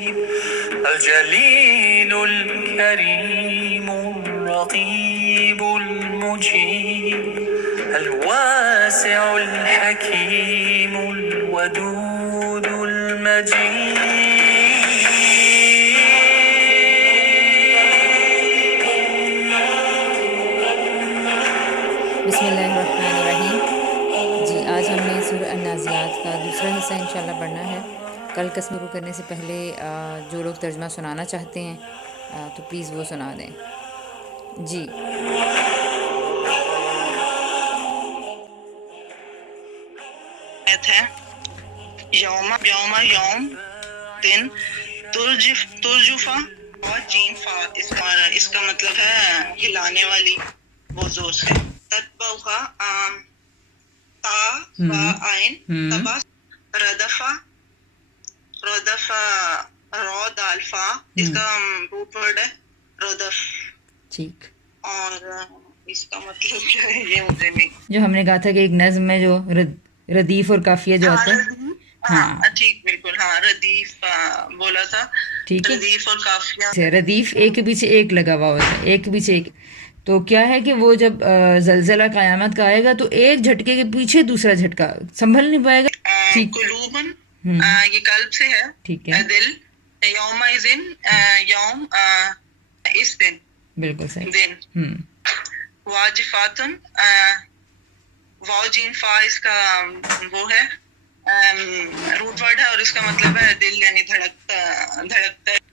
الجليل الكريم الرقيب المجيب الواسع الحكيم الودود المجيد. بسم اللہ الرحمن الرحیم. جی آج ہم نے سورہ النازعات کا دوسرا حصہ انشاءاللہ پڑھنا ہے. کل قسم کو کرنے سے پہلے جو لوگ ترجمہ سنانا چاہتے ہیں تو پلیز وہ سنا دیں. جی ہے یوم دن ترجفا اور جیم فا اس کا مطلب ہے ہلانے والی وہ زور سے. تتبعها تا و عین تبا ردفا رو دال فا اس کا روٹ ورڈ ہے ردف. ٹھیک. اور اس کا مطلب کیا ہے یہ مجھے نہیں. جو ہم نے کہا تھا کہ ایک نظم میں جو ردیف اور قافیہ جو آتا ہے. ہاں ٹھیک بالکل. ہاں ردیف بولا تھا. ٹھیک ہے. ردیف اور قافیہ ردیف ایک کے پیچھے ایک لگا ہوا ہوتا ہے, ایک کے پیچھے ایک. تو کیا ہے کہ وہ جب زلزلہ قیامت کا آئے گا تو ایک جھٹکے کے پیچھے دوسرا جھٹکا سنبھل نہیں پائے گا. قلوبن یہ قلب سے ہے. ٹھیک ہے. دل یوم یوم اس دن بالکل صحیح. دن واجفاتن واو جیم فا اس کا وہ ہے روٹ ورڈ ہے اور اس کا مطلب ہے دل یعنی دھڑکتا ہے.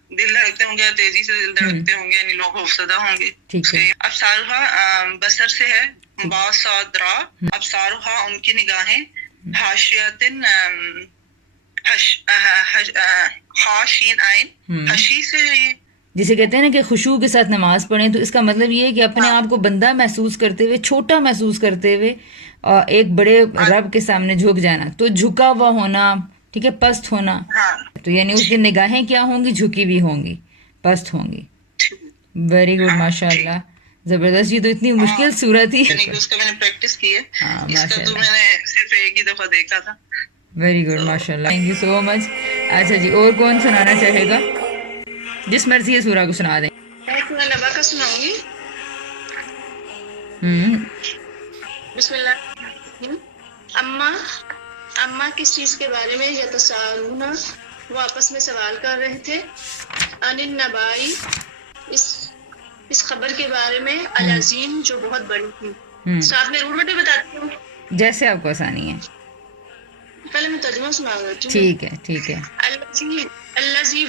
دل دھڑکتے ہوں گے تیزی سے دل دھڑکتے ہوں گے یعنی لوگ خوفزدہ ہوں گے. ابصارها بصر سے ہے باصادرا. ابصارها ان کی نگاہیں حاشیتن حاشین عین حشی سے جسے کہتے ہیں نا کہ خشوع کے ساتھ نماز پڑھیں تو اس کا مطلب یہ ہے کہ اپنے آپ کو بندہ محسوس کرتے ہوئے, چھوٹا محسوس کرتے ہوئے ایک بڑے رب کے سامنے جھک جانا. تو جھکا ہوا ہونا, ٹھیک ہے, پست ہونا. تو یعنی اس دن نگاہیں کیا ہوں گی؟ جھکی بھی ہوں گی, پست ہوں گی. ویری گڈ, ماشاء اللہ, زبردست. یہ تو اتنی مشکل صورت تھی. اس کا میں نے پریکٹس کی ہے. اس کا تو میں نے صرف ایک ہی دفعہ دیکھا تھا. ویری گڈ, ماشاء اللہ, تھینک یو سو مچ. اچھا جی, اور کون سنانا چاہے گا؟ جس مرضی ہے سورہ کو سنا دیں. میں سورہ نبا کا سناؤں گی. بسم اللہ. اما کس چیز کے بارے میں؟ یتساءلون وہ آپس میں سوال کر رہے تھے. عن النبائی اس خبر کے بارے میں العظیم جو بہت بڑی تھی. ساتھ میں روٹ بتاتی ہوں جیسے آپ کو آسانی ہے. پہلے میں ترجمہ سنا رہی ہوں. ٹھیک ہے, ٹھیک ہے. الذی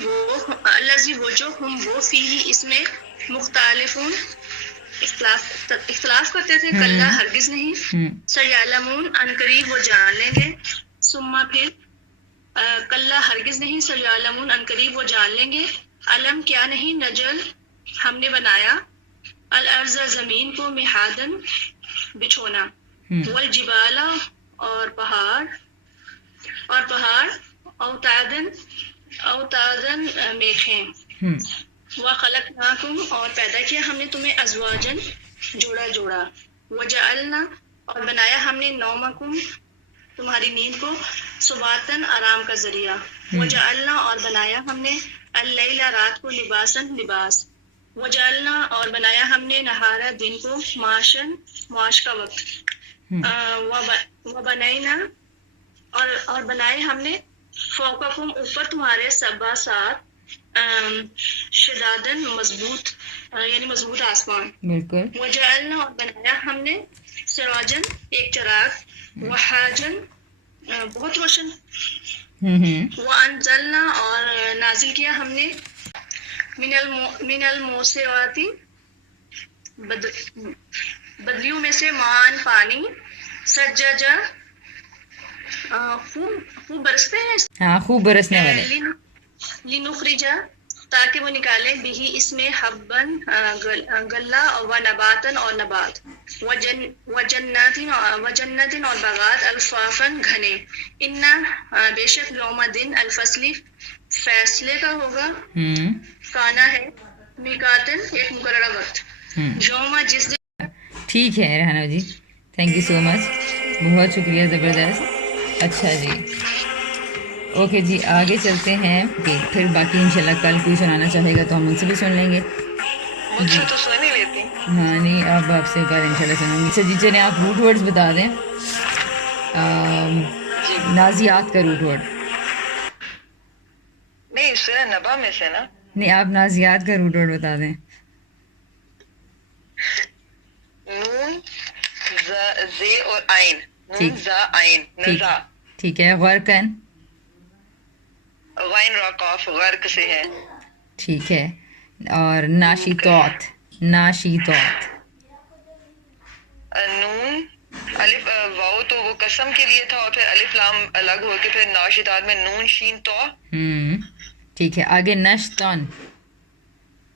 وہ جو ہم وہ فیہ اس میں مختلفون اختلاف کرتے تھے. کلا ہرگز نہیں. سیعلمون ان قریب وہ جان لیں گے. ثم پھر کلا ہرگز نہیں. سیعلمون ان قریب وہ جان لیں گے. علم کیا نہیں. نجل ہم نے بنایا. الارض زمین کو مہادن بچھونا. والجبال اور پہاڑ اوتادن میخیں. وخلقناکم اور پیدا کیا ہم نے تمہیں ازواجن جوڑا. وجعلنا اور بنایا ہم نے نومکم تمہاری نیند کو سباتن آرام کا ذریعہ. وجعلنا اور بنایا ہم نے اللیل رات کو لباسن لباس. وجعلنا اور بنایا ہم نے نہارا دن کو معاشن معاش کا وقت. وبنینا اور بنائے ہم نے فوقکم اوپر تمہارے سبع سات شدادن مضبوط یعنی مضبوط آسمان. بالکل. وجعلنا اور بنایا ہم نے سراجن ایک چراغ. وحاجن بہت روشن. وانزلنا اور نازل کیا ہم نے من الموسراتی بدریوں میں سے مان پانی. سججا خوب برستے ہیں. ہاں, خوب برسنے والے. لنخرجا تاکہ وہ نکالے بھی اس میں حبن گلہ و نباتن اور نبات. وجنتن اور باغات. الفافن گھنے. انا بے شک یوم دن الفصلی فیصلے کا ہوگا. کانا ہے میقاتن ایک مقررہ وقت. یوم جس دن. ٹھیک ہے ریحانہ جی, تھینک یو سو مچ, بہت شکریہ, زبردست. اچھا جی, اوکے جی آگے چلتے ہیں پھر باقی انشاءاللہ کل کوئی سنانا چاہے گا تو ہم ان سے بھی سن لیں گے. مجھ سے تو سن ہی لیتی. ہاں نہیں اب آپ سے کل انشاءاللہ سنوں گی. اچھا جی چلیں آپ روٹ ورڈز بتا دیں. نازیات کا روٹ ورڈ. نہیں اس سے نبا میں سے نا. نہیں آپ نازیات کا روٹ ورڈ بتا دیں. نون زے اور آئین. نون زا آئین نزا. ٹھیک ہے. غرقن. غین را قاف غرق سے ہے. ٹھیک ہے. اور ناشیطات. ناشیطات. نون الف واو تو وہ قسم کے لیے تھا اور پھر الف لام الگ ہو کے پھر ناشطات میں نون شین تو. ٹھیک ہے. آگے نشتن.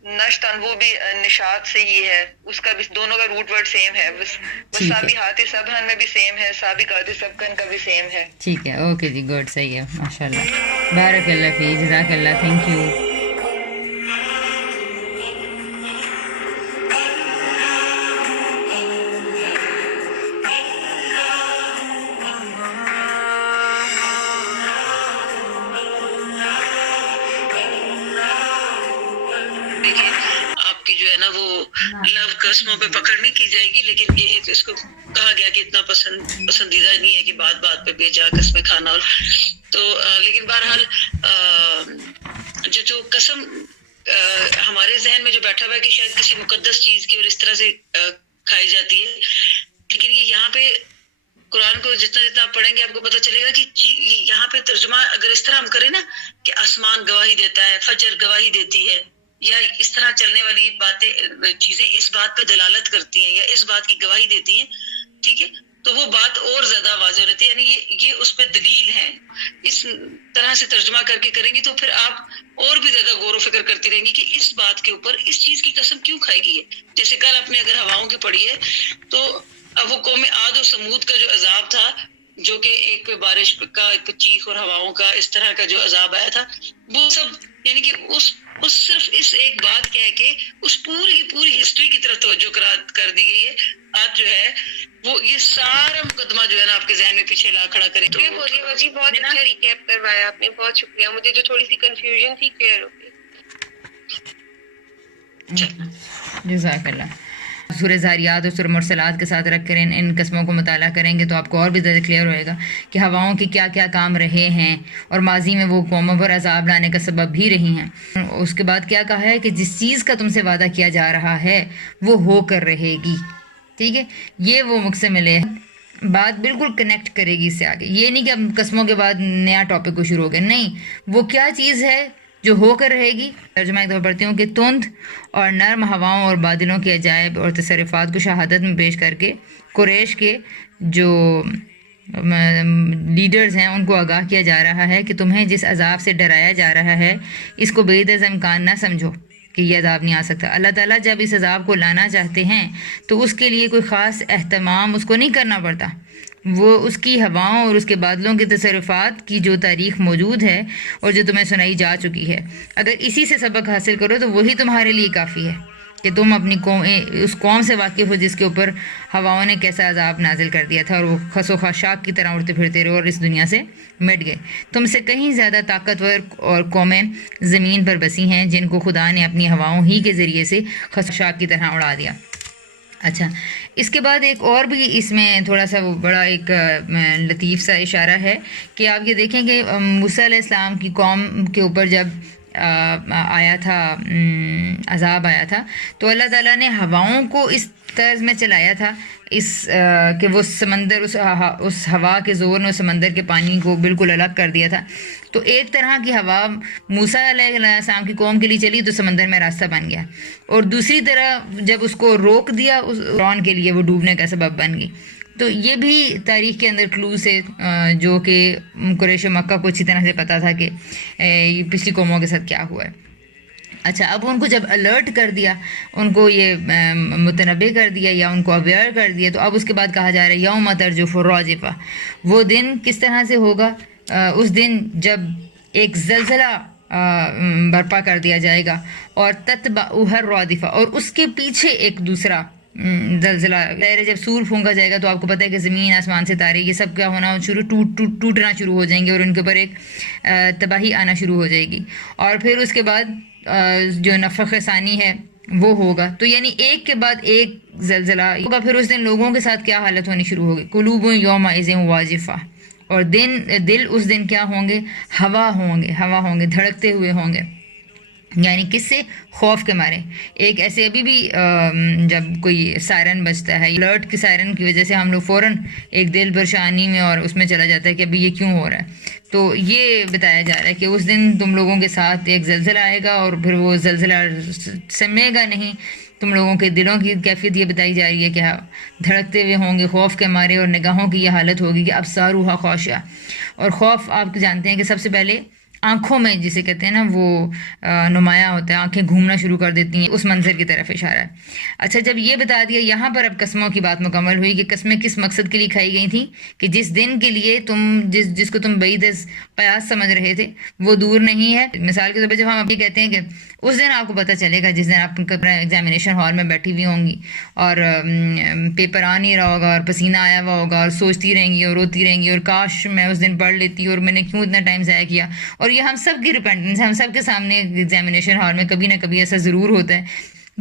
نشتن وہ بھی نشاط سے ہی ہے. اس کا بھی دونوں کا روٹ ورڈ سیم ہے. بس سابی ہاتھی سبہن میں بھی سیم ہے. سابی ہاتھی سبکن کا بھی سیم ہے. ٹھیک ہے. اوکے جی گڈ صحیح ہے ماشاء اللہ. بارک اللہ فی جزاک اللہ. Thank you. آپ کی جو ہے نا وہ لو قسموں پہ پکڑ نہیں کی جائے گی لیکن یہ اس کو کہا گیا کہ اتنا پسندیدہ نہیں ہے کہ بات بات پہ بیجا قسمیں کھانا. اور تو لیکن بہرحال جو قسم ہمارے ذہن میں جو بیٹھا ہوا ہے کہ شاید کسی مقدس چیز کی اور اس طرح سے کھائی جاتی ہے لیکن یہ یہاں پہ قرآن کو جتنا جتنا آپ پڑھیں گے آپ کو پتہ چلے گا کہ یہاں پہ ترجمہ اگر اس طرح ہم کریں نا کہ آسمان گواہی دیتا ہے, فجر گواہی دیتی ہے, یا اس طرح چلنے والی باتیں چیزیں اس بات پہ دلالت کرتی ہیں یا اس بات کی گواہی دیتی ہیں, ٹھیک ہے, تو وہ بات اور زیادہ واضح رہتی ہے. یعنی یہ اس پہ دلیل ہے. اس طرح سے ترجمہ کر کے کریں گی تو پھر آپ اور بھی زیادہ غور و فکر کرتی رہیں گی کہ اس بات کے اوپر اس چیز کی قسم کیوں کھائی گئی ہے. جیسے کل آپ نے اگر ہواؤں کی پڑھی ہے تو اب وہ قوم عاد و سمود کا جو عذاب تھا جو کہ ایک بارش کا ایک چیخ اور ہواؤں کا اس طرح کا جو عذاب آیا تھا وہ سب یعنی کہ اس صرف اس ایک بات کہہ کے اس پوری کی پوری ہسٹری کی طرف توجہ کر دی گئی ہے. آپ جو ہے وہ یہ سارا مقدمہ جو ہے نا آپ کے ذہن میں پیچھے لا کھڑا کرے. تو بولیے باجی بہت اچھا ریکیپ کروایا آپ نے, بہت شکریہ. مجھے جو تھوڑی سی کنفیوژن تھی کلیئر ہو گئی. جزاک اللہ. سورہ زاریات اور سورہ مرسلات کے ساتھ رکھ کر ان قسموں کو مطالعہ کریں گے تو آپ کو اور بھی زیادہ کلیئر ہوئے گا کہ ہواؤں کے کیا کیا کام رہے ہیں اور ماضی میں وہ قوموں پر عذاب لانے کا سبب بھی رہی ہیں. اس کے بعد کیا کہا ہے کہ جس چیز کا تم سے وعدہ کیا جا رہا ہے وہ ہو کر رہے گی. ٹھیک ہے, یہ وہ مجھ سے ملے بات بالکل کنیکٹ کرے گی اس سے آگے. یہ نہیں کہ اب قسموں کے بعد نیا ٹاپک کو شروع ہو گیا, نہیں, وہ کیا چیز ہے جو ہو کر رہے گی. ترجمہ ایک دفعہ پڑھتی ہوں کہ تند اور نرم ہواؤں اور بادلوں کے عجائب اور تصرفات کو شہادت میں پیش کر کے قریش کے جو لیڈرز ہیں ان کو آگاہ کیا جا رہا ہے کہ تمہیں جس عذاب سے ڈرایا جا رہا ہے اس کو بعید از امکان نہ سمجھو کہ یہ عذاب نہیں آ سکتا. اللہ تعالیٰ جب اس عذاب کو لانا چاہتے ہیں تو اس کے لیے کوئی خاص اہتمام اس کو نہیں کرنا پڑتا. وہ اس کی ہواؤں اور اس کے بادلوں کے تصرفات کی جو تاریخ موجود ہے اور جو تمہیں سنائی جا چکی ہے, اگر اسی سے سبق حاصل کرو تو وہی تمہارے لیے کافی ہے کہ تم اپنی اس قوم سے واقف ہو جس کے اوپر ہواؤں نے کیسا عذاب نازل کر دیا تھا اور وہ خس و خاشاک کی طرح اڑتے پھرتے رہے اور اس دنیا سے مٹ گئے. تم سے کہیں زیادہ طاقتور اور قومیں زمین پر بسی ہیں جن کو خدا نے اپنی ہواؤں ہی کے ذریعے سے خس و خاشاک کی طرح اڑا دیا. اچھا, اس کے بعد ایک اور بھی اس میں تھوڑا سا وہ بڑا ایک لطیف سا اشارہ ہے کہ آپ یہ دیکھیں کہ موسیٰ علیہ السلام کی قوم کے اوپر جب آیا تھا عذاب آیا تھا تو اللہ تعالیٰ نے ہواؤں کو اس طرز میں چلایا تھا کہ وہ سمندر اس ہوا کے زور نے سمندر کے پانی کو بالکل الگ کر دیا تھا. تو ایک طرح کی ہوا موسیٰ علیہ السلام کی قوم کے لیے چلی تو سمندر میں راستہ بن گیا, اور دوسری طرح جب اس کو روک دیا اس فرعون کے لیے وہ ڈوبنے کا سبب بن گئی. تو یہ بھی تاریخ کے اندر کلوز ہے جو کہ قریش مکہ کو اچھی طرح سے پتہ تھا کہ پچھلی قوموں کے ساتھ کیا ہوا ہے. اچھا, اب ان کو جب الرٹ کر دیا, ان کو یہ متنبع کر دیا یا ان کو اویئر کر دیا, تو اب اس کے بعد کہا جا رہا ہے یوم ترجف الراجفہ. وہ دن کس طرح سے ہوگا؟ اس دن جب ایک زلزلہ برپا کر دیا جائے گا اور تتبعها الرادفہ, اور اس کے پیچھے ایک دوسرا زلزلہ جب سور پھونکا جائے گا تو آپ کو پتہ ہے کہ زمین آسمان سے تارے یہ سب کیا ہونا ٹوٹنا شروع ہو جائیں گے اور ان کے اوپر ایک تباہی آنا شروع ہو جائے گی. اور پھر اس کے بعد جو نفخ ثانی ہے وہ ہوگا. تو یعنی ایک کے بعد ایک زلزلہ ہوگا. پھر اس دن لوگوں کے ساتھ کیا حالت ہونی شروع ہوگی؟ قلوب یومئذ واجفہ، اور دل اس دن کیا ہوں گے؟ ہوا ہوں گے، دھڑکتے ہوئے ہوں گے. یعنی کس سے؟ خوف کے مارے. ایک ایسے ابھی بھی جب کوئی سائرن بجتا ہے، الرٹ کی سائرن کی وجہ سے ہم لوگ فوراً ایک دل پریشانی میں اور اس میں چلا جاتا ہے کہ ابھی یہ کیوں ہو رہا ہے. تو یہ بتایا جا رہا ہے کہ اس دن تم لوگوں کے ساتھ ایک زلزلہ آئے گا اور پھر وہ زلزلہ سمے گا نہیں. تم لوگوں کے دلوں کی کیفیت یہ بتائی جا رہی ہے کہ دھڑکتے ہوئے ہوں گے خوف کے مارے، اور نگاہوں کی یہ حالت ہوگی کہ ابصارها خاشعہ. اور خوف آپ جانتے ہیں کہ سب سے پہلے آنکھوں میں جسے کہتے ہیں نا وہ نمایاں ہوتا ہے، آنکھیں گھومنا شروع کر دیتی ہیں. اس منظر کی طرف اشارہ ہے. اچھا، جب یہ بتا دیا یہاں پر اب قسموں کی بات مکمل ہوئی کہ قسمیں کس مقصد کے لیے کھائی گئی تھیں، کہ جس دن کے لیے تم جس کو تم بعید از قیاس سمجھ رہے تھے وہ دور نہیں ہے. مثال کے طور پہ جب ہم ابھی کہتے ہیں کہ اس دن آپ کو پتہ چلے گا جس دن آپ ایگزامینیشن ہال میں بیٹھی ہوئی ہوں گی اور پیپر آ نہیں رہا ہوگا اور پسینہ آیا ہوا ہوگا اور سوچتی رہیں گی اور روتی رہیں گی اور کاش میں اس دن پڑھ لیتی اور میں نے کیوں اتنا ٹائم ضائع کیا. اور یہ ہم سب کی ریپینٹنس ہے، ہم سب کے سامنے ایگزامینیشن ہال میں کبھی نہ کبھی ایسا ضرور ہوتا ہے.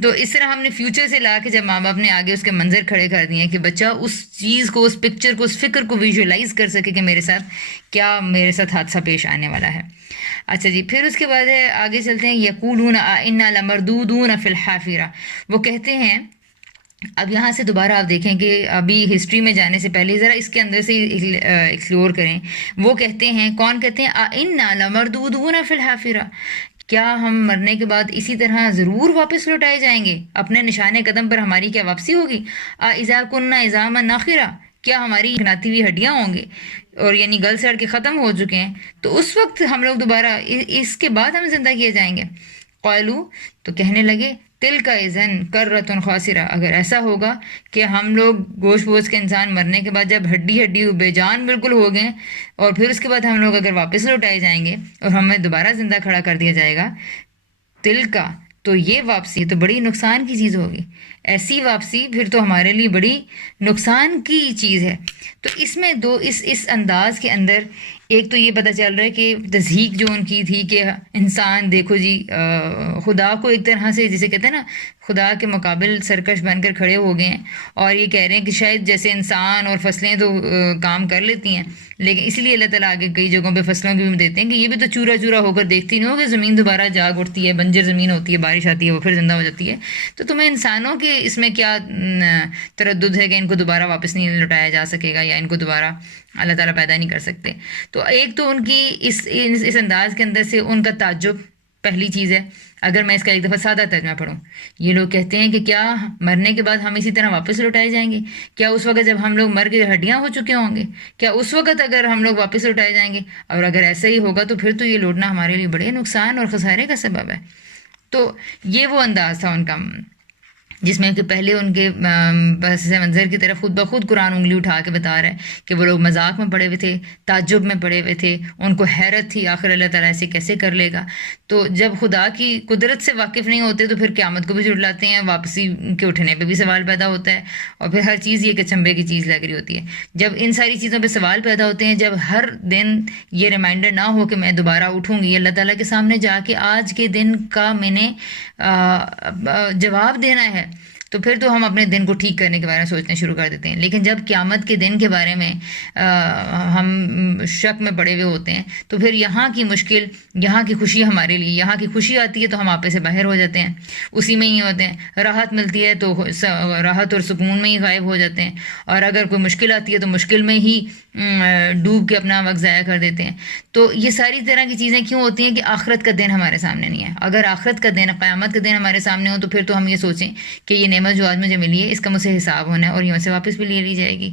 تو اس طرح ہم نے فیوچر سے لا کے جب ماں باپ نے آگے اس کے منظر کھڑے کر دیے کہ بچہ اس چیز کو، اس پکچر کو، اس فکر کو ویژولائز کر سکے کہ میرے ساتھ حادثہ پیش آنے والا ہے. اچھا جی، پھر اس کے بعد ہے آگے چلتے ہیں. یقولون انا لمردودون فی الحافرہ. وہ کہتے ہیں، اب یہاں سے دوبارہ آپ دیکھیں کہ ابھی ہسٹری میں جانے سے پہلے ذرا اس کے اندر سے ایکسپلور کریں. وہ کہتے ہیں، کون کہتے ہیں؟ انا لمردودون فی الحافرہ، کیا ہم مرنے کے بعد اسی طرح ضرور واپس لوٹائے جائیں گے؟ اپنے نشان قدم پر ہماری کیا واپسی ہوگی؟ اذا كنا عظاما ناخرہ، کیا ہماری گناتی ہوئی ہڈیاں ہوں گے اور یعنی گل سڑ کے ختم ہو چکے ہیں تو اس وقت ہم لوگ دوبارہ اس کے بعد ہم زندہ کیے جائیں گے؟ قالوا، تو کہنے لگے، تلک اذن کرۃ خاسرہ، اگر ایسا ہوگا کہ ہم لوگ گوشت پوش کے انسان مرنے کے بعد جب ہڈی بے جان بالکل ہو گئے اور پھر اس کے بعد ہم لوگ اگر واپس لوٹائے جائیں گے اور ہمیں دوبارہ زندہ کھڑا کر دیا جائے گا، تلکا، تو یہ واپسی تو بڑی نقصان کی چیز ہوگی. ایسی واپسی پھر تو ہمارے لیے بڑی نقصان کی چیز ہے. تو اس میں دو اس انداز کے اندر ایک تو یہ پتہ چل رہا ہے کہ تضحیق جو ان کی تھی کہ انسان دیکھو جی خدا کو ایک طرح سے جسے کہتے ہیں نا خدا کے مقابل سرکش بن کر کھڑے ہو گئے ہیں اور یہ کہہ رہے ہیں کہ شاید جیسے انسان اور فصلیں تو کام کر لیتی ہیں، لیکن اس لیے اللہ تعالیٰ آگے کئی جگہوں پہ فصلوں کی بھی دیتے ہیں کہ یہ بھی تو چورا چورا ہو کر دیکھتی نہیں ہو کہ زمین دوبارہ جاگ اٹھتی ہے، بنجر زمین ہوتی ہے، بارش آتی ہے، وہ پھر زندہ ہو جاتی ہے. تو تمہیں انسانوں کے اس میں کیا تردد ہے کہ ان کو دوبارہ واپس نہیں لوٹایا جا سکے گا یا ان کو دوبارہ اللہ تعالیٰ پیدا نہیں کر سکتے؟ تو ایک تو ان کی اس انداز کے اندر سے ان کا تعجب پہلی چیز ہے. اگر میں اس کا ایک دفعہ سادہ ترجمہ پڑھوں، یہ لوگ کہتے ہیں کہ کیا مرنے کے بعد ہم اسی طرح واپس لوٹائے جائیں گے؟ کیا اس وقت جب ہم لوگ مر کے ہڈیاں ہو چکے ہوں گے، کیا اس وقت اگر ہم لوگ واپس لوٹائے جائیں گے؟ اور اگر ایسا ہی ہوگا تو پھر تو یہ لوٹنا ہمارے لیے بڑے نقصان اور خسارے کا سبب ہے. تو یہ وہ انداز تھا ان کا جس میں کہ پہلے ان کے پس منظر کی طرف خود بخود قرآن انگلی اٹھا کے بتا رہا ہے کہ وہ لوگ مذاق میں پڑے ہوئے تھے، تعجب میں پڑے ہوئے تھے، ان کو حیرت تھی آخر اللہ تعالیٰ اسے کیسے کر لے گا. تو جب خدا کی قدرت سے واقف نہیں ہوتے تو پھر قیامت کو بھی جھٹلاتے ہیں، واپسی کے اٹھنے پہ بھی سوال پیدا ہوتا ہے اور پھر ہر چیز یہ کچمبے کی چیز لگ رہی ہوتی ہے. جب ان ساری چیزوں پہ سوال پیدا ہوتے ہیں، جب ہر دن یہ ریمائنڈر نہ ہو کہ میں دوبارہ اٹھوں گی، اللہ تعالیٰ کے سامنے جا کے آج کے دن کا میں نے جواب دینا ہے، تو پھر تو ہم اپنے دن کو ٹھیک کرنے کے بارے میں سوچنا شروع کر دیتے ہیں. لیکن جب قیامت کے دن کے بارے میں ہم شک میں پڑے ہوئے ہوتے ہیں تو پھر یہاں کی مشکل، یہاں کی خوشی ہمارے لیے، یہاں کی خوشی آتی ہے تو ہم آپے سے باہر ہو جاتے ہیں، اسی میں ہی ہوتے ہیں. راحت ملتی ہے تو راحت اور سکون میں ہی غائب ہو جاتے ہیں، اور اگر کوئی مشکل آتی ہے تو مشکل میں ہی ڈوب کے اپنا وقت ضائع کر دیتے ہیں. تو یہ ساری طرح کی چیزیں کیوں ہوتی ہیں کہ آخرت کا دن ہمارے سامنے نہیں ہے. اگر آخرت کا دن، قیامت کا دن ہمارے سامنے ہو تو پھر تو ہم یہ سوچیں کہ یہ نعمت جو آج مجھے ملی ہے اس کا مجھ سے حساب ہونا ہے اور یہ مجھ سے واپس بھی لے لی جائے گی.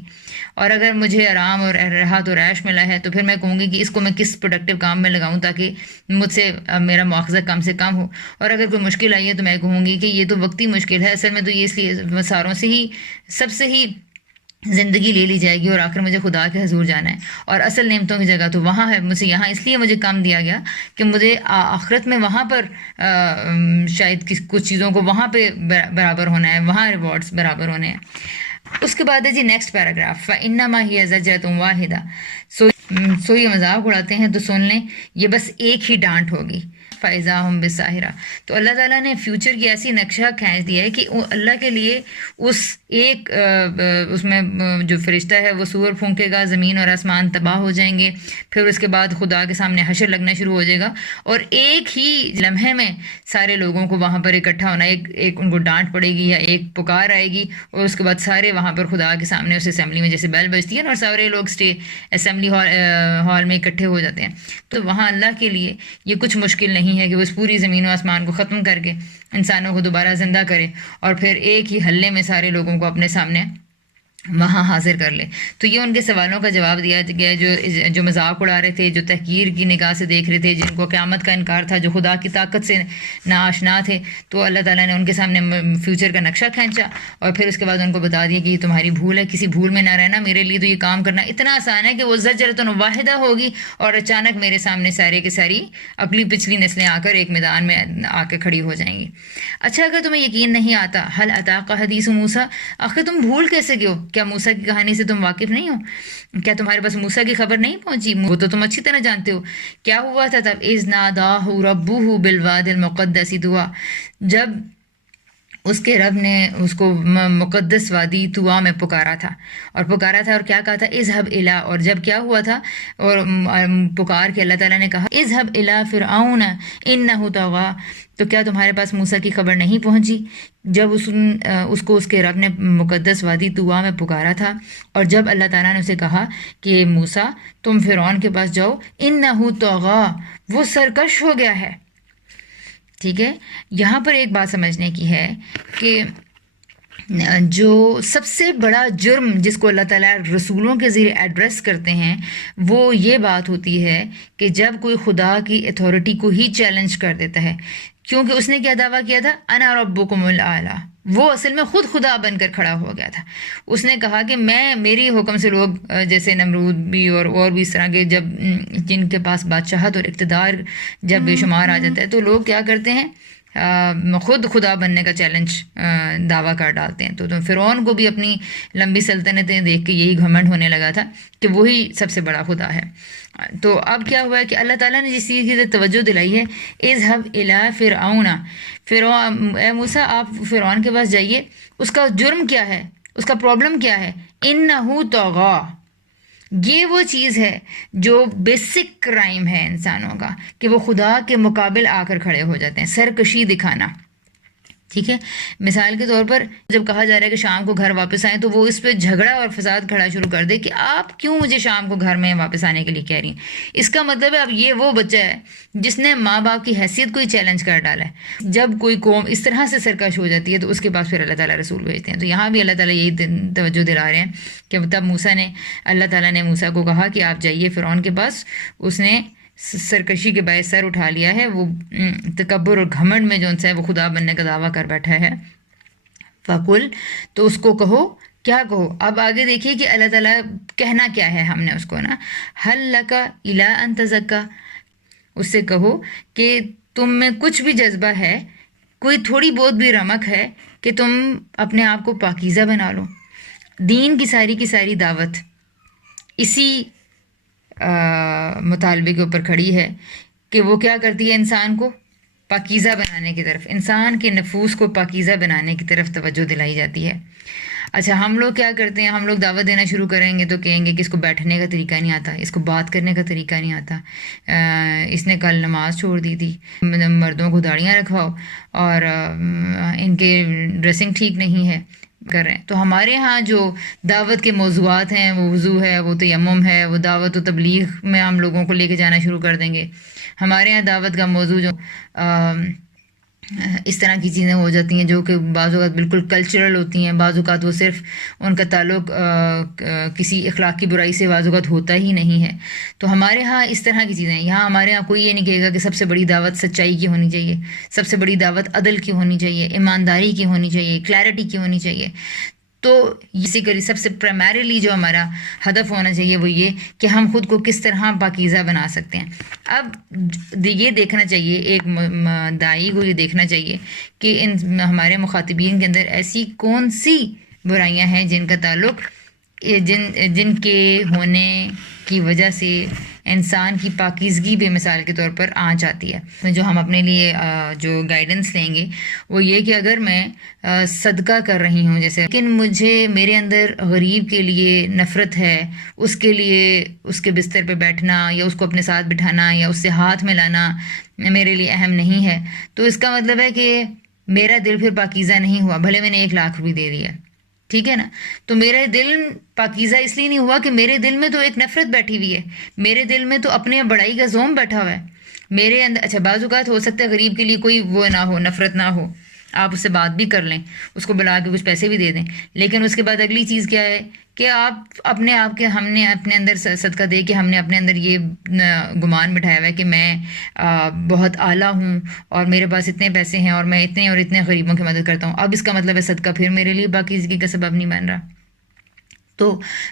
اور اگر مجھے آرام اور راحت اور عیش ملا ہے تو پھر میں کہوں گی کہ اس کو میں کس پروڈکٹیو کام میں لگاؤں تاکہ مجھ سے میرا مواخذہ کم سے کم ہو. اور اگر کوئی مشکل آئی ہے تو میں کہوں گی کہ یہ تو وقتی مشکل ہے، اصل میں تو یہ اس لیے ساروں سے ہی سب سے ہی زندگی لے لی جائے گی اور آخر مجھے خدا کے حضور جانا ہے، اور اصل نعمتوں کی جگہ تو وہاں ہے، مجھے یہاں اس لیے مجھے کم دیا گیا کہ مجھے آخرت میں وہاں پر شاید کچھ چیزوں کو وہاں پہ برابر ہونا ہے، وہاں ریوارڈز برابر ہونے ہیں۔ اس کے بعد ہے جی نیکسٹ پیراگراف، فَإِنَّمَا هِيَ زَجْرَةٌ وَاحِدَةٌ، سو یہ مذاق اڑاتے ہیں تو سن لیں، یہ بس ایک ہی ڈانٹ ہوگی، فَإِذَا هُمْ بِالسَّاهِرَةٍ۔ تو اللہ تعالیٰ نے فیوچر کی ایسی نقشہ کھینچ دیا ہے کہ اللہ کے لیے اس ایک اس میں جو فرشتہ ہے وہ سور پھونکے گا، زمین اور آسمان تباہ ہو جائیں گے، پھر اس کے بعد خدا کے سامنے حشر لگنا شروع ہو جائے گا، اور ایک ہی لمحے میں سارے لوگوں کو وہاں پر اکٹھا ہونا، ایک ان کو ڈانٹ پڑے گی یا ایک پکار آئے گی، اور اس کے بعد سارے وہاں پر خدا کے سامنے اس اسمبلی میں جیسے بیل بجتی ہے نا، اور سارے لوگ اسمبلی ہال میں اکٹھے ہو جاتے ہیں، تو وہاں اللہ کے لیے یہ کچھ مشکل نہیں ہے کہ وہ اس پوری زمین و آسمان کو ختم کر کے انسانوں کو دوبارہ زندہ کرے اور پھر ایک ہی حلے میں سارے لوگوں کو اپنے سامنے وہاں حاضر کر لے۔ تو یہ ان کے سوالوں کا جواب دیا گیا جو مذاق اڑا رہے تھے، جو تحقیر کی نگاہ سے دیکھ رہے تھے، جن کو قیامت کا انکار تھا، جو خدا کی طاقت سے ناآشنا تھے، تو اللہ تعالیٰ نے ان کے سامنے فیوچر کا نقشہ کھینچا اور پھر اس کے بعد ان کو بتا دیا کہ یہ تمہاری بھول ہے، کسی بھول میں نہ رہنا، میرے لیے تو یہ کام کرنا اتنا آسان ہے کہ وہ زجرۃ واحدہ ہوگی اور اچانک میرے سامنے سارے کے ساری اگلی پچھلی نسلیں آ کر ایک میدان میں آ کے کھڑی ہو جائیں گی۔ اچھا، اگر تمہیں یقین نہیں آتا، حل اتاک حدیث موسیٰ، آخر تم بھول کیسے گئے ہو؟ کیا موسیٰ کی کہانی سے تم واقف نہیں ہو؟ کیا تمہارے پاس موسیٰ کی خبر نہیں پہنچی؟ وہ تو تم اچھی طرح جانتے ہو۔ کیا ہوا تھا تب؟ اذ ناداہ ربہ بالواد المقدس طویٰ، جب اس کے رب نے اس کو مقدس وادی طویٰ میں پکارا تھا اور کیا کہا تھا؟ اذهب الی، اور جب کیا ہوا تھا اور پکار کے اللہ تعالیٰ نے کہا اذهب الی فرعون انہ طغیٰ، تو کیا تمہارے پاس موسیٰ کی خبر نہیں پہنچی جب اس کو اس کے رب نے مقدس وادی طویٰ میں پکارا تھا، اور جب اللہ تعالیٰ نے اسے کہا کہ موسیٰ تم فرعون کے پاس جاؤ، انہ طغیٰ، وہ سرکش ہو گیا ہے۔ ٹھیک ہے، یہاں پر ایک بات سمجھنے کی ہے کہ جو سب سے بڑا جرم جس کو اللہ تعالیٰ رسولوں کے ذریعے ایڈریس کرتے ہیں وہ یہ بات ہوتی ہے کہ جب کوئی خدا کی اتھارٹی کو ہی چیلنج کر دیتا ہے، کیونکہ اس نے کیا دعویٰ کیا تھا؟ انا ربکم الاعلیٰ، وہ اصل میں خود خدا بن کر کھڑا ہو گیا تھا۔ اس نے کہا کہ میری حکم سے لوگ جیسے نمرود بھی اور بھی اس طرح کے جن کے پاس بادشاہت اور اقتدار جب بے شمار آ جاتا ہے تو لوگ کیا کرتے ہیں؟ خود خدا بننے کا چیلنج دعویٰ کر ڈالتے ہیں۔ تو فرعون کو بھی اپنی لمبی سلطنتیں دیکھ کے یہی گھمنڈ ہونے لگا تھا کہ وہی سب سے بڑا خدا ہے۔ تو اب کیا ہوا ہے کہ اللہ تعالیٰ نے جس چیز کی توجہ دلائی ہے، اذهب الی فرعون، اے موسیٰ آپ فرعون کے پاس جائیے، اس کا جرم کیا ہے، اس کا پرابلم کیا ہے؟ انہ طغیٰ، یہ وہ چیز ہے جو بیسک کرائم ہے انسانوں کا کہ وہ خدا کے مقابل آ کر کھڑے ہو جاتے ہیں، سرکشی دکھانا۔ ٹھیک ہے، مثال کے طور پر جب کہا جا رہا ہے کہ شام کو گھر واپس آئیں تو وہ اس پہ جھگڑا اور فساد کھڑا شروع کر دے کہ آپ کیوں مجھے شام کو گھر میں واپس آنے کے لیے کہہ رہی ہیں۔ اس کا مطلب ہے اب یہ وہ بچہ ہے جس نے ماں باپ کی حیثیت کو ہی چیلنج کر ڈالا ہے۔ جب کوئی قوم اس طرح سے سرکش ہو جاتی ہے تو اس کے پاس پھر اللہ تعالیٰ رسول بھیجتے ہیں۔ تو یہاں بھی اللہ تعالیٰ یہی توجہ دلا رہے ہیں کہ تب موسیٰ نے، اللہ تعالیٰ نے موسیٰ کو کہا کہ آپ جائیے فرعون کے پاس، اس نے سرکشی کے باعث سر اٹھا لیا ہے، وہ تکبر اور گھمنڈ میں جو ان سے وہ خدا بننے کا دعویٰ کر بیٹھا ہے۔ فَقُلْ، تو اس کو کہو، کیا کہو؟ اب آگے دیکھیے کہ اللہ تعالیٰ کہنا کیا ہے ہم نے اس کو نا، هَلْ لَكَ إِلَىٰ أَن تَزَكَّىٰ، اس سے کہو کہ تم میں کچھ بھی جذبہ ہے، کوئی تھوڑی بہت بھی رمق ہے کہ تم اپنے آپ کو پاکیزہ بنا لو۔ دین کی ساری دعوت اسی مطالبے کے اوپر کھڑی ہے کہ وہ کیا کرتی ہے؟ انسان کو پاکیزہ بنانے کی طرف، انسان کے نفوس کو پاکیزہ بنانے کی طرف توجہ دلائی جاتی ہے۔ اچھا، ہم لوگ کیا کرتے ہیں؟ ہم لوگ دعوت دینا شروع کریں گے تو کہیں گے کہ اس کو بیٹھنے کا طریقہ نہیں آتا، اس کو بات کرنے کا طریقہ نہیں آتا، اس نے کل نماز چھوڑ دی تھی، مردوں کو داڑیاں رکھواؤ، اور ان کے ڈریسنگ ٹھیک نہیں ہے کر رہے ہیں۔ تو ہمارے ہاں جو دعوت کے موضوعات ہیں، وہ وضو ہے، وہ تیمم ہے، وہ دعوت و تبلیغ میں ہم لوگوں کو لے کے جانا شروع کر دیں گے۔ ہمارے ہاں دعوت کا موضوع جو اس طرح کی چیزیں ہو جاتی ہیں جو کہ بعض اوقات بالکل کلچرل ہوتی ہیں، بعض اوقات وہ صرف ان کا تعلق کسی اخلاقی برائی سے بعض اوقات ہوتا ہی نہیں ہے۔ تو ہمارے ہاں اس طرح کی چیزیں ہیں۔ یہاں ہمارے ہاں کوئی یہ نہیں کہے گا کہ سب سے بڑی دعوت سچائی کی ہونی چاہیے، سب سے بڑی دعوت عدل کی ہونی چاہیے، ایمانداری کی ہونی چاہیے، کلیئرٹی کی ہونی چاہیے۔ تو بیسیکلی سب سے پرائمریلی جو ہمارا ہدف ہونا چاہیے وہ یہ کہ ہم خود کو کس طرح پاکیزہ بنا سکتے ہیں. اب یہ دیکھنا چاہیے، ایک داعی کو یہ دیکھنا چاہیے کہ ہمارے مخاطبین کے اندر ایسی کون سی برائیاں ہیں جن کا تعلق جن کے ہونے کی وجہ سے انسان کی پاکیزگی بے مثال کے طور پر آنچ آتی ہے. جو ہم اپنے لیے جو گائیڈنس لیں گے وہ یہ کہ اگر میں صدقہ کر رہی ہوں جیسے، لیکن مجھے میرے اندر غریب کے لیے نفرت ہے، اس کے لیے اس کے بستر پہ بیٹھنا یا اس کو اپنے ساتھ بٹھانا یا اس سے ہاتھ ملانا میرے لیے اہم نہیں ہے، تو اس کا مطلب ہے کہ میرا دل پھر پاکیزہ نہیں ہوا، بھلے میں نے 1 لاکھ روپے دے دیا، ٹھیک ہے نا. تو میرا دل پاکیزہ اس لیے نہیں ہوا کہ میرے دل میں تو ایک نفرت بیٹھی ہوئی ہے، میرے دل میں تو اپنے بڑائی کا زوم بیٹھا ہوا ہے میرے اندر. اچھا بعض اوقات ہو سکتا ہے غریب کے لیے کوئی وہ نہ ہو، نفرت نہ ہو، آپ اس سے بات بھی کر لیں، اس کو بلا کے کچھ پیسے بھی دے دیں، لیکن اس کے بعد اگلی چیز کیا ہے کہ آپ اپنے آپ کے ہم نے اپنے اندر صدقہ دے کے ہم نے اپنے اندر یہ گمان بٹھایا ہوا ہے کہ میں بہت اعلیٰ ہوں اور میرے پاس اتنے پیسے ہیں اور میں اتنے اور اتنے غریبوں کی مدد کرتا ہوں. اب اس کا مطلب ہے صدقہ پھر میرے لیے پاکیزگی کا سبب نہیں بن رہا. تو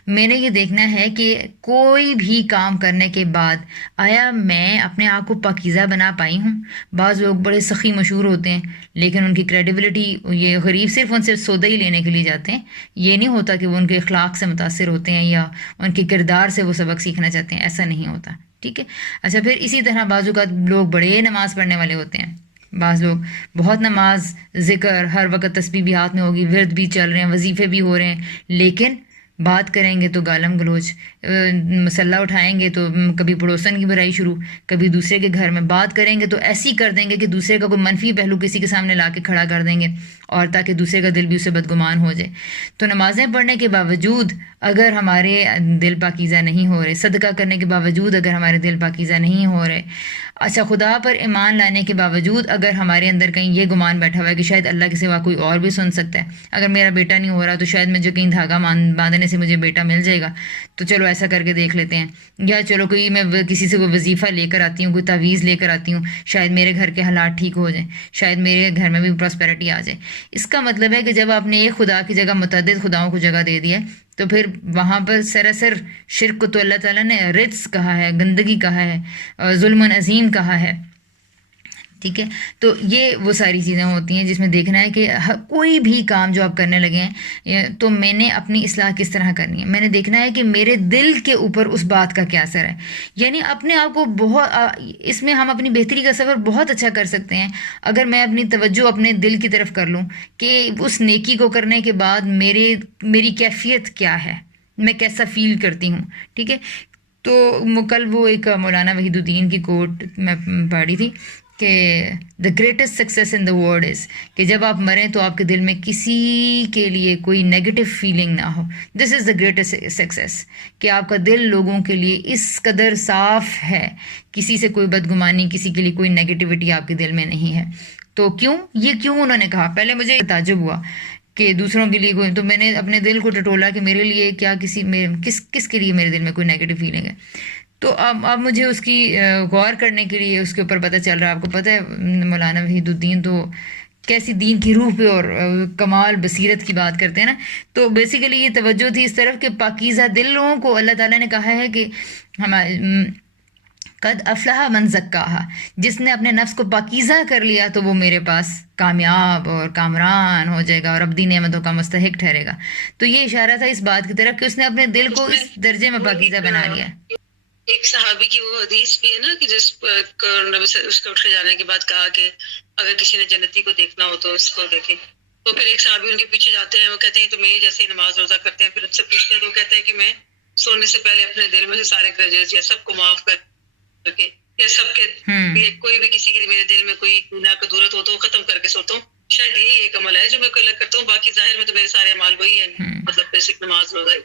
میں نے یہ دیکھنا ہے کہ کوئی بھی کام کرنے کے بعد آیا میں اپنے آپ کو پاکیزہ بنا پائی ہوں. بعض لوگ بڑے سخی مشہور ہوتے ہیں لیکن ان کی کریڈیبلٹی، یہ غریب صرف ان سے سودا ہی لینے کے لیے جاتے ہیں، یہ نہیں ہوتا کہ وہ ان کے اخلاق سے متاثر ہوتے ہیں یا ان کے کردار سے وہ سبق سیکھنا چاہتے ہیں، ایسا نہیں ہوتا، ٹھیک ہے. اچھا پھر اسی طرح بعض اوقات لوگ بڑے نماز پڑھنے والے ہوتے ہیں، بعض لوگ بہت نماز ذکر ہر وقت تسبیح بھی ہاتھ میں ہوگی، ورد بھی چل رہے ہیں، وظیفے بھی ہو رہے ہیں، لیکن بات کریں گے تو گالم گلوچ، مسلح اٹھائیں گے تو کبھی پڑوسن کی برائی شروع، کبھی دوسرے کے گھر میں بات کریں گے تو ایسی کر دیں گے کہ دوسرے کا کوئی منفی پہلو کسی کے سامنے لا کے کھڑا کر دیں گے اور تاکہ دوسرے کا دل بھی اسے بدگمان ہو جائے. تو نمازیں پڑھنے کے باوجود اگر ہمارے دل پاکیزہ نہیں ہو رہے، صدقہ کرنے کے باوجود اگر ہمارے دل پاکیزہ نہیں ہو رہے، اچھا خدا پر ایمان لانے کے باوجود اگر ہمارے اندر کہیں یہ گمان بیٹھا ہوا ہے کہ شاید اللہ کے سوا کوئی اور بھی سن سکتا ہے، اگر میرا بیٹا نہیں ہو رہا تو شاید مجھے کہیں دھاگا باندھنے سے مجھے بیٹا مل جائے گا، تو چلو ایسا کر کے دیکھ لیتے ہیں، یا چلو کوئی میں کسی سے کوئی وظیفہ لے کر آتی ہوں، کوئی تعویذ لے کر آتی ہوں، شاید میرے گھر کے حالات ٹھیک ہو جائیں، شاید میرے گھر میں بھی پراسپیرٹی آ جائے. اس کا مطلب ہے کہ جب آپ نے ایک خدا کی جگہ متعدد خداؤں کو جگہ دے دیا تو پھر وہاں پر سراسر شرک کو تو اللہ تعالیٰ نے رجس کہا ہے، گندگی کہا ہے، ظلم عظیم کہا ہے، ٹھیک ہے. تو یہ وہ ساری چیزیں ہوتی ہیں جس میں دیکھنا ہے کہ کوئی بھی کام جو آپ کرنے لگے ہیں تو میں نے اپنی اصلاح کس طرح کرنی ہے. میں نے دیکھنا ہے کہ میرے دل کے اوپر اس بات کا کیا اثر ہے. یعنی اپنے آپ کو بہت، اس میں ہم اپنی بہتری کا سفر بہت اچھا کر سکتے ہیں اگر میں اپنی توجہ اپنے دل کی طرف کر لوں کہ اس نیکی کو کرنے کے بعد میری کیفیت کیا ہے، میں کیسا فیل کرتی ہوں، ٹھیک ہے. تو کل وہ ایک مولانا وحید الدین کی کوٹ میں پڑھی تھی کہ the greatest success in the world is, کہ جب آپ مریں تو آپ کے دل میں کسی کے لیے کوئی نیگیٹو فیلنگ نہ ہو. دس از دا گریٹسٹ سکسیس، کہ آپ کا دل لوگوں کے لیے اس قدر صاف ہے، کسی سے کوئی بدگمانی، کسی کے لیے کوئی نیگیٹیوٹی آپ کے دل میں نہیں ہے. تو کیوں انہوں نے کہا، پہلے مجھے تعجب ہوا کہ دوسروں کے لیے کوئی، تو میں نے اپنے دل کو ٹٹولا کہ میرے لیے کیا کس کے لیے میرے دل میں کوئی نیگیٹو فیلنگ ہے. تو اب مجھے اس کی غور کرنے کے لیے اس کے اوپر پتہ چل رہا ہے. آپ کو پتہ ہے مولانا وحید الدین تو کیسی دین کی روح پہ اور کمال بصیرت کی بات کرتے ہیں نا. تو بیسیکلی یہ توجہ تھی اس طرف کہ پاکیزہ دل لوگوں کو اللہ تعالیٰ نے کہا ہے کہ قد افلح من زکاہا، جس نے اپنے نفس کو پاکیزہ کر لیا تو وہ میرے پاس کامیاب اور کامران ہو جائے گا اور ابدی نعمتوں کا مستحق ٹھہرے گا. تو یہ اشارہ تھا اس بات کی طرف کہ اس نے اپنے دل کو اس درجے میں پاکیزہ بنا لیا. ایک صحابی کی وہ حدیث بھی ہے نا کہ جس اس کے اٹھ کے جانے کے بعد کہا کہ اگر کسی نے جنتی کو دیکھنا ہو تو اس کو دیکھے. تو پھر ایک صحابی ان کے پیچھے جاتے ہیں، وہ کہتے ہیں تو میری جیسے نماز روزہ کرتے ہیں. پھر ان سے پوچھتے ہیں تو وہ کہتے ہیں کہ میں سونے سے پہلے اپنے دل میں سے سارے گرجز یا سب کو معاف کر کے یا سب کے کوئی بھی کسی کے لیے میرے دل میں کوئی گناہ کا دورت ہو تو وہ ختم کر کے سوتا ہوں. شاید یہی ایک عمل ہے جو میں الگ کرتا ہوں، باقی ظاہر میں تو میرے سارے اعمال وہی ہیں، مطلب بیسک نماز روزہ.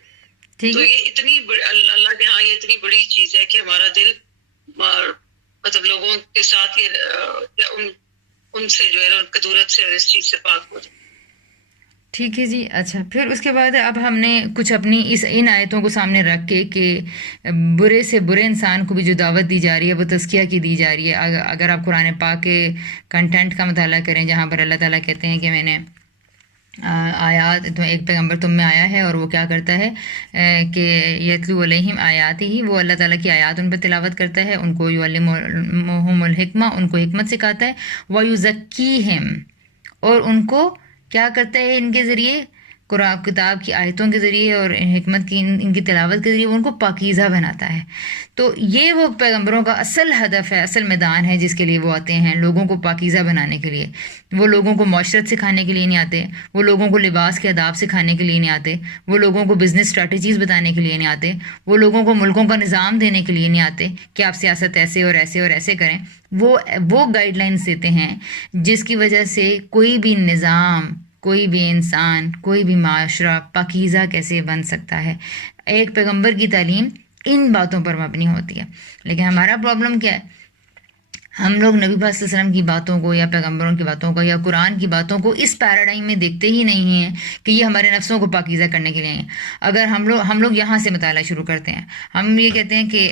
تو یہ اتنی اللہ کے ہاں یہ اتنی بڑی چیز ہے کہ ہمارا دل مطلب لوگوں کے ساتھ ان سے جو ہے ان کدورت سے اور اس چیز سے پاک ہو جائے. ٹھیک ہے جی. اچھا پھر اس کے بعد اب ہم نے کچھ اپنی ان آیتوں کو سامنے رکھ کے کہ برے سے برے انسان کو بھی جو دعوت دی جا رہی ہے وہ تزکیہ کی دی جا رہی ہے. اگر آپ قرآن پاک کے کنٹینٹ کا مطالعہ کریں جہاں پر اللہ تعالیٰ کہتے ہیں کہ میں نے آیات تو ایک پیغمبر تم میں آیا ہے اور وہ کیا کرتا ہے کہ یتلو علیہم آیات ہی، وہ اللہ تعالیٰ کی آیات ان پہ تلاوت کرتا ہے، ان کو یعلمہم الحکمہ، ان کو حکمت سکھاتا ہے، ویزکیہم، اور ان کو کیا کرتا ہے ان کے ذریعے، قرآن کتاب کی آیتوں کے ذریعے اور حکمت کی ان کی تلاوت کے ذریعے وہ ان کو پاکیزہ بناتا ہے۔ تو یہ وہ پیغمبروں کا اصل ہدف ہے، اصل میدان ہے جس کے لیے وہ آتے ہیں، لوگوں کو پاکیزہ بنانے کے لیے۔ وہ لوگوں کو معاشرت سکھانے کے لیے نہیں آتے، وہ لوگوں کو لباس کے آداب سکھانے کے لیے نہیں آتے، وہ لوگوں کو بزنس اسٹریٹجیز بتانے کے لیے نہیں آتے، وہ لوگوں کو ملکوں کا نظام دینے کے لیے نہیں آتے کہ آپ سیاست ایسے اور ایسے اور ایسے کریں۔ وہ گائیڈ لائنس دیتے ہیں جس کی وجہ سے کوئی بھی نظام، کوئی بھی انسان، کوئی بھی معاشرہ پاکیزہ کیسے بن سکتا ہے۔ ایک پیغمبر کی تعلیم ان باتوں پر مبنی ہوتی ہے۔ لیکن ہمارا پرابلم کیا ہے؟ ہم لوگ نبی پاک صلی اللہ علیہ وسلم کی باتوں کو یا پیغمبروں کی باتوں کو یا قرآن کی باتوں کو اس پیراڈائم میں دیکھتے ہی نہیں ہیں کہ یہ ہمارے نفسوں کو پاکیزہ کرنے کے لیے ہیں۔ اگر ہم لوگ یہاں سے مطالعہ شروع کرتے ہیں، ہم یہ کہتے ہیں کہ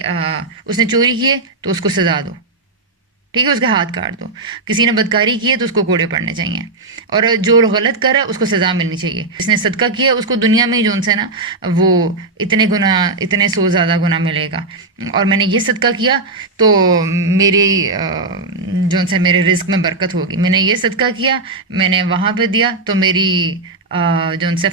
اس نے چوری کی ہے تو اس کو سزا دو، ٹھیک ہے، اس کا ہاتھ کاٹ دو، کسی نے بدکاری کی ہے تو اس کو کوڑے پڑنے چاہیے، اور جو غلط کر رہا ہے اس کو سزا ملنی چاہیے۔ جس نے صدقہ کیا اس کو دنیا میں جو ہے نا وہ اتنے 100 زیادہ گنا ملے گا، اور میں نے یہ صدقہ کیا تو میری میرے رزق میں برکت ہوگی، میں نے یہ صدقہ کیا، میں نے وہاں پہ دیا تو میری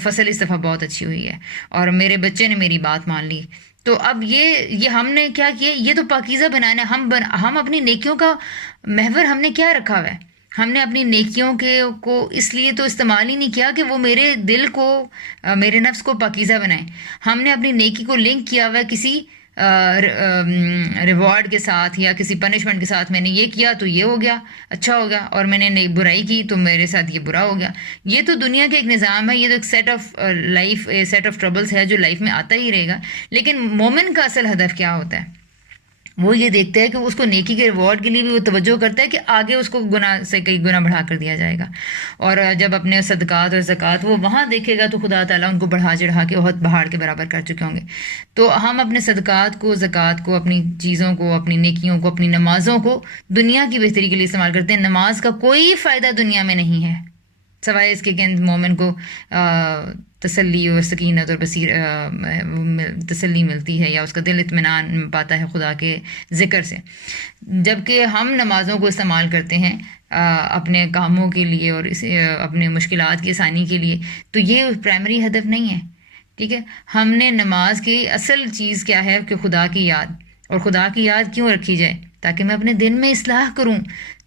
فصل اس دفعہ بہت اچھی ہوئی ہے، اور میرے بچے نے میری بات مان لی۔ تو اب یہ ہم نے کیا کیا؟ یہ تو پاکیزہ بنانا ہے۔ ہم اپنی نیکیوں کا محور ہم نے کیا رکھا ہوا ہے؟ ہم نے اپنی نیکیوں کو اس لیے تو استعمال ہی نہیں کیا کہ وہ میرے دل کو، میرے نفس کو پاکیزہ بنائیں۔ ہم نے اپنی نیکی کو لنک کیا ہوا ہے کسی ریوارڈ کے ساتھ یا کسی پنشمنٹ کے ساتھ۔ میں نے یہ کیا تو یہ ہو گیا، اچھا ہوگا، اور میں نے برائی کی تو میرے ساتھ یہ برا ہو گیا۔ یہ تو دنیا کا ایک نظام ہے، یہ تو ایک سیٹ آف ٹربلز ہے جو لائف میں آتا ہی رہے گا۔ لیکن مومن کا اصل ہدف کیا ہوتا ہے؟ وہ یہ دیکھتا ہے کہ اس کو نیکی کے ریوارڈ کے لیے بھی وہ توجہ کرتا ہے کہ آگے اس کو گناہ سے کئی گنا بڑھا کر دیا جائے گا، اور جب اپنے صدقات اور زکوٰۃ وہ وہاں دیکھے گا تو خدا تعالیٰ ان کو بڑھا چڑھا کے بہت پہاڑ کے برابر کر چکے ہوں گے۔ تو ہم اپنے صدقات کو، زکوٰۃ کو، اپنی چیزوں کو، اپنی نیکیوں کو، اپنی نمازوں کو دنیا کی بہتری کے لیے استعمال کرتے ہیں۔ نماز کا کوئی فائدہ دنیا میں نہیں ہے سوائے اس کے کہ مومن کو تسلی اور سکینت اور تسلی ملتی ہے، یا اس کا دل اطمینان پاتا ہے خدا کے ذکر سے۔ جبکہ ہم نمازوں کو استعمال کرتے ہیں اپنے کاموں کے لیے اور اپنے مشکلات کی آسانی کے لیے، تو یہ پرائمری ہدف نہیں ہے، ٹھیک ہے۔ ہم نے نماز کی اصل چیز کیا ہے کہ خدا کی یاد، اور خدا کی یاد کیوں رکھی جائے؟ تاکہ میں اپنے دن میں اصلاح کروں۔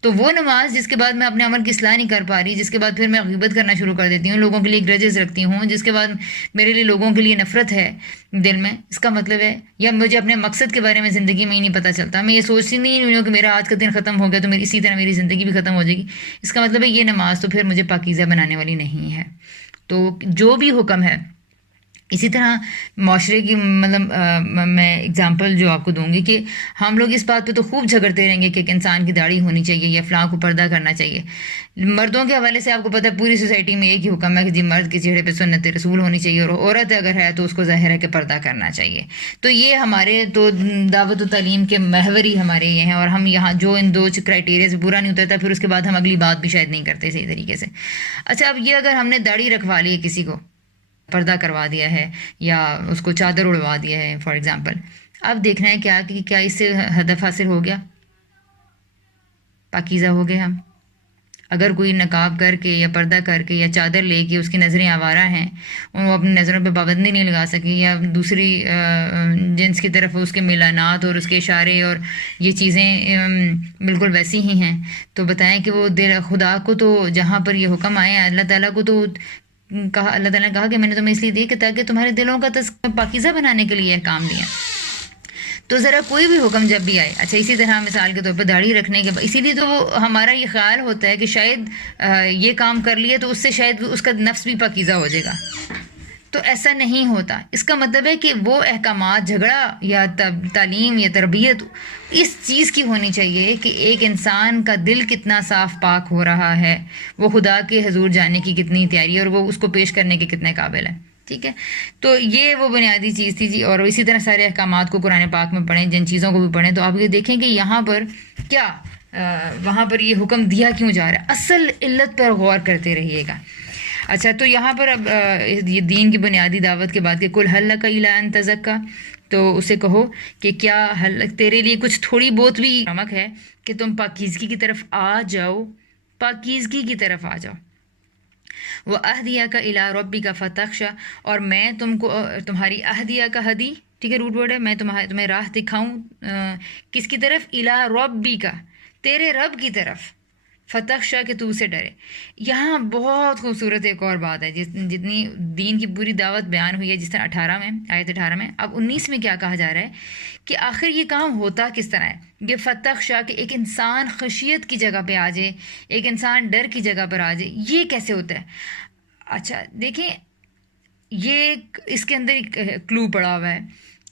تو وہ نماز جس کے بعد میں اپنے عمل کی اصلاح نہیں کر پا رہی، جس کے بعد پھر میں غیبت کرنا شروع کر دیتی ہوں، لوگوں کے لیے گرجز رکھتی ہوں، جس کے بعد میرے لیے لوگوں کے لیے نفرت ہے دل میں، اس کا مطلب ہے یا مجھے اپنے مقصد کے بارے میں زندگی میں ہی نہیں پتہ چلتا، میں یہ سوچتی نہیں ہوں کہ میرا آج کا دن ختم ہو گیا تو اسی طرح میری زندگی بھی ختم ہو جائے گی، اس کا مطلب ہے یہ نماز تو پھر مجھے پاکیزہ بنانے والی نہیں ہے۔ تو جو بھی حکم ہے، اسی طرح معاشرے کی میں اگزامپل جو آپ کو دوں گی کہ ہم لوگ اس بات پہ تو خوب جھگڑتے رہیں گے کہ ایک انسان کی داڑھی ہونی چاہیے یا فلاں کو پردہ کرنا چاہیے۔ مردوں کے حوالے سے آپ کو پتہ ہے پوری سوسائٹی میں ایک ہی حکم ہے کہ جی مرد کے چہرے پہ سنت رسول ہونی چاہیے، اور عورت اگر ہے تو اس کو ظاہر ہے کہ پردہ کرنا چاہیے۔ تو یہ ہمارے تو دعوت و تعلیم کے محور ہی ہمارے یہ ہیں، اور ہم یہاں جو ان دو کرائٹیریا سے پورا نہیں اترتا پھر اس کے بعد ہم اگلی بات بھی شاید نہیں کرتے صحیح طریقے سے۔ اچھا، اب یہ اگر ہم نے داڑھی رکھوا لی ہے، کسی کو پردہ کروا دیا ہے یا اس کو چادر اڑوا دیا ہے فار ایگزامپل، اب دیکھنا ہے کیا اس سے ہدف حاصل ہو گیا؟ پاکیزہ ہو گئے ہم؟ اگر کوئی نقاب کر کے یا پردہ کر کے یا چادر لے کے اس کی نظریں آوارہ ہیں، وہ اپنی نظروں پہ پابندی نہیں لگا سکی، یا دوسری جنس کی طرف اس کے میلانات اور اس کے اشارے اور یہ چیزیں بالکل ویسی ہی ہیں، تو بتائیں کہ وہ دل خدا کو تو جہاں پر یہ حکم آئے اللہ تعالیٰ کو تو کہا، اللہ تعالیٰ نے کہا کہ میں نے تمہیں اس لیے دی کہ تاکہ تمہارے دلوں کا پاکیزہ بنانے کے لیے کام دیا۔ تو ذرا کوئی بھی حکم جب بھی آئے، اچھا اسی طرح مثال کے طور پہ داڑھی رکھنے کے، اسی لیے تو وہ ہمارا یہ خیال ہوتا ہے کہ شاید یہ کام کر لیا تو اس سے شاید اس کا نفس بھی پاکیزہ ہو جائے گا، تو ایسا نہیں ہوتا۔ اس کا مطلب ہے کہ وہ احکامات، جھگڑا یا تعلیم یا تربیت اس چیز کی ہونی چاہیے کہ ایک انسان کا دل کتنا صاف پاک ہو رہا ہے، وہ خدا کے حضور جانے کی کتنی تیاری ہے، اور وہ اس کو پیش کرنے کے کتنے قابل ہے، ٹھیک ہے۔ تو یہ وہ بنیادی چیز تھی جی، اور اسی طرح سارے احکامات کو قرآن پاک میں پڑھیں، جن چیزوں کو بھی پڑھیں تو آپ یہ دیکھیں کہ یہاں پر کیا وہاں پر یہ حکم دیا کیوں جا رہا ہے، اصل علت پر غور کرتے رہیے گا۔ اچھا تو یہاں پر اب یہ دین کی بنیادی دعوت کے بعد کہ کل حل لک الا ان تزکا، تو اسے کہو کہ کیا تیرے لیے کچھ تھوڑی بہت بھی نمک ہے کہ تم پاکیزگی کی طرف آ جاؤ، پاکیزگی کی طرف آ جاؤ۔ وَأَهْدِيَكَ إِلَىٰ رَبِّكَ فَتَخْشَىٰ، اور میں تم کو تمہاری اہدیہ کا ہدی، ٹھیک ہے، روٹ ورڈ ہے، میں تمہیں راہ دکھاؤں کس کی طرف؟ اِلَىٰ رَبِّكَ، تیرے رب کی طرف، فتخشا کہ تو اسے ڈرے۔ یہاں بہت خوبصورت ایک اور بات ہے، جتنی دین کی پوری دعوت بیان ہوئی ہے جس طرح 18 میں، آیت 18 میں، اب 19 میں کیا کہا جا رہا ہے کہ آخر یہ کام ہوتا کس طرح ہے؟ یہ فتخشا کہ ایک انسان خشیت کی جگہ پہ آ جائے، ایک انسان ڈر کی جگہ پر آ جائے، یہ کیسے ہوتا ہے؟ اچھا دیکھیں، یہ اس کے اندر ایک کلو پڑا ہوا ہے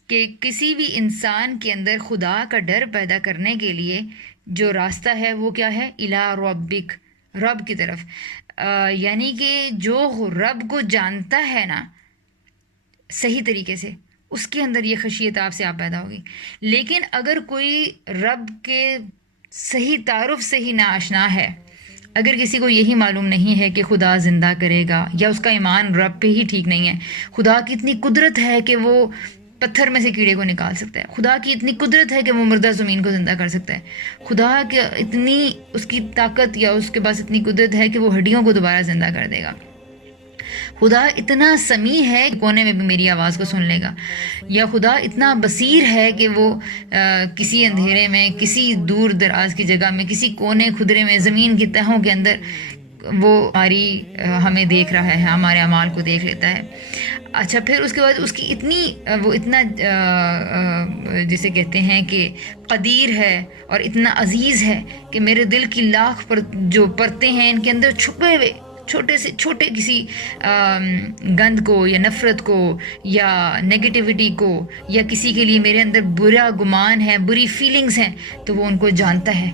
کہ کسی بھی انسان کے اندر خدا کا ڈر پیدا کرنے کے لیے جو راستہ ہے وہ کیا ہے؟ الا ربک، رب کی طرف، یعنی کہ جو رب کو جانتا ہے نا صحیح طریقے سے، اس کے اندر یہ خشیت آپ سے آپ پیدا ہوگی۔ لیکن اگر کوئی رب کے صحیح تعارف سے ہی ناآشنا ہے، اگر کسی کو یہی معلوم نہیں ہے کہ خدا زندہ کرے گا، یا اس کا ایمان رب پہ ہی ٹھیک نہیں ہے، خدا کی اتنی قدرت ہے کہ وہ پتھر میں سے کیڑے کو نکال سکتا ہے، خدا کی اتنی قدرت ہے کہ وہ مردہ زمین کو زندہ کر سکتا ہے، خدا کی اتنی اس کی طاقت یا اس کے پاس اتنی قدرت ہے کہ وہ ہڈیوں کو دوبارہ زندہ کر دے گا، خدا اتنا سمیع ہے کہ کونے میں بھی میری آواز کو سن لے گا، یا خدا اتنا بصیر ہے کہ وہ کسی اندھیرے میں، کسی دور دراز کی جگہ میں، کسی کونے خدرے میں، زمین کی تہوں کے اندر وہ ہمیں دیکھ رہا ہے، ہمارے اعمال کو دیکھ لیتا ہے۔ اچھا پھر اس کے بعد اس کی وہ اتنا جسے کہتے ہیں کہ قدیر ہے اور اتنا عزیز ہے کہ میرے دل کی لاکھ پر جو پرتیں ہیں ان کے اندر چھپے ہوئے چھوٹے سے چھوٹے کسی گند کو یا نفرت کو یا نیگیٹیوٹی کو یا کسی کے لیے میرے اندر برا گمان ہے، بری فیلنگز ہیں، تو وہ ان کو جانتا ہے۔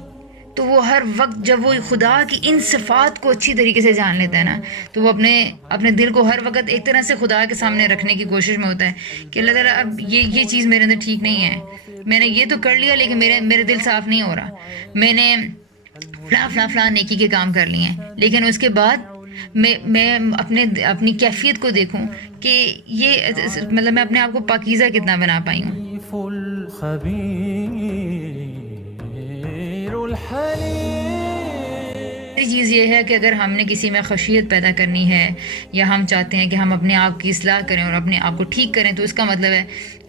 تو وہ ہر وقت جب وہ خدا کی ان صفات کو اچھی طریقے سے جان لیتا ہے نا، تو وہ اپنے دل کو ہر وقت ایک طرح سے خدا کے سامنے رکھنے کی کوشش میں ہوتا ہے کہ اللہ تعالیٰ اب یہ چیز میرے اندر ٹھیک نہیں ہے، میں نے یہ تو کر لیا لیکن میرے دل صاف نہیں ہو رہا، میں نے فلاں نیکی کے کام کر لیے ہیں، لیکن اس کے بعد میں اپنی کیفیت کو دیکھوں کہ یہ مطلب میں اپنے آپ کو پاکیزہ کتنا بنا پائی ہوں۔ چیز یہ ہے کہ اگر ہم نے کسی میں خشیت پیدا کرنی ہے یا ہم چاہتے ہیں کہ ہم اپنے آپ کی اصلاح کریں اور اپنے آپ کو ٹھیک کریں، تو اس کا مطلب ہے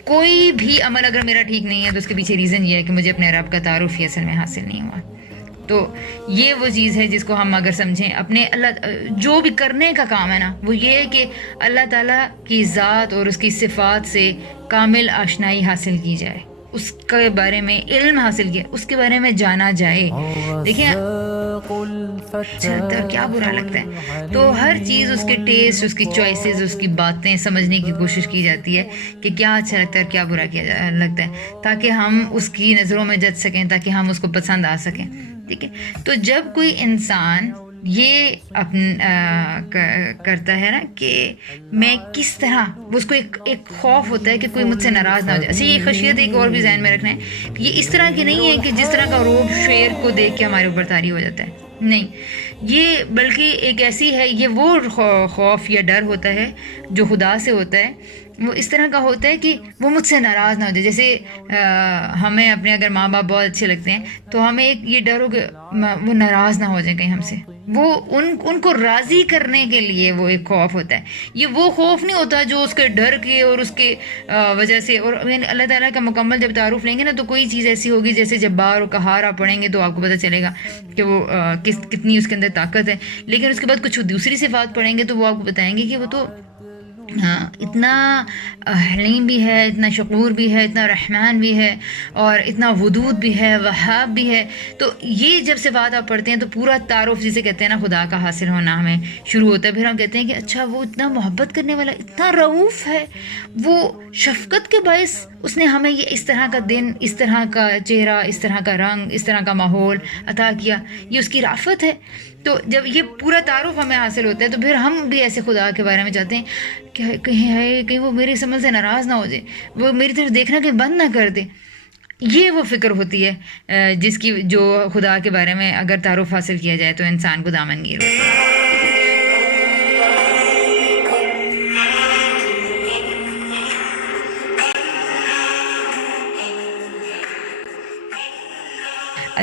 کوئی بھی عمل اگر میرا ٹھیک نہیں ہے تو اس کے پیچھے ریزن یہ ہے کہ مجھے اپنے رب کا تعارف ہی اصل میں حاصل نہیں ہوا۔ تو یہ وہ چیز ہے جس کو ہم اگر سمجھیں، اپنے اللہ جو بھی کرنے کا کام ہے نا، وہ یہ ہے کہ اللہ تعالیٰ کی ذات اور اس کی صفات سے کامل آشنائی حاصل کی جائے، اس کے بارے میں علم حاصل کیا، اس کے بارے میں جانا جائے۔ دیکھیں اچھا لگتا ہے کیا برا لگتا ہے، تو ہر چیز اس کے ٹیسٹ، اس کی چوائسیز، اس کی باتیں سمجھنے کی کوشش کی جاتی ہے کہ کیا اچھا لگتا ہے اور کیا برا لگتا ہے، تاکہ ہم اس کی نظروں میں جج سکیں، تاکہ ہم اس کو پسند آ سکیں، ٹھیک ہے۔ تو جب کوئی انسان یہ کرتا ہے نا کہ میں کس طرح، اس کو ایک خوف ہوتا ہے کہ کوئی مجھ سے ناراض نہ ہو جائے۔ اچھا یہ خشیت ایک اور بھی ذہن میں رکھنا ہے کہ یہ اس طرح کی نہیں ہے کہ جس طرح کا روب شیر کو دیکھ کے ہمارے اوپر طاری ہو جاتا ہے، نہیں، یہ بلکہ ایک ایسی ہے، یہ وہ خوف یا ڈر ہوتا ہے جو خدا سے ہوتا ہے، وہ اس طرح کا ہوتا ہے کہ وہ مجھ سے ناراض نہ ہو جائے۔ جیسے ہمیں اپنے اگر ماں باپ بہت اچھے لگتے ہیں تو ہمیں ایک یہ ڈر ہو کہ وہ ناراض نہ ہو جائیں کہیں ہم سے، وہ ان کو راضی کرنے کے لیے وہ ایک خوف ہوتا ہے۔ یہ وہ خوف نہیں ہوتا جو اس کے ڈر کے اور اس کے وجہ سے، اور اللہ تعالیٰ کا مکمل جب تعارف لیں گے نا تو کوئی چیز ایسی ہوگی جیسے جبار و قہار آپ پڑھیں گے تو آپ کو پتہ چلے گا کہ وہ کتنی اس کے اندر طاقت ہے، لیکن اس کے بعد کچھ دوسری صفات پڑھیں گے تو وہ آپ کو بتائیں گے کہ وہ تو اتنا حلیم بھی ہے، اتنا شکور بھی ہے، اتنا رحمان بھی ہے، اور اتنا ودود بھی ہے، وہاب بھی ہے۔ تو یہ جب صفات آپ پڑھتے ہیں تو پورا تعارف جسے کہتے ہیں نا خدا کا حاصل ہونا ہمیں شروع ہوتا ہے۔ پھر ہم کہتے ہیں کہ اچھا وہ اتنا محبت کرنے والا، اتنا رؤوف ہے، وہ شفقت کے باعث اس نے ہمیں یہ اس طرح کا دن، اس طرح کا چہرہ، اس طرح کا رنگ، اس طرح کا ماحول عطا کیا، یہ اس کی رافت ہے۔ تو جب یہ پورا تعارف ہمیں حاصل ہوتا ہے تو پھر ہم بھی ایسے خدا کے بارے میں چاہتے ہیں کہ کہیں وہ میری سمجھ سے ناراض نہ ہو جائے، وہ میری طرف دیکھنا کہ بند نہ کر دے۔ یہ وہ فکر ہوتی ہے جس کی جو خدا کے بارے میں اگر تعارف حاصل کیا جائے تو انسان کو دامن گیر ہوتا ہے۔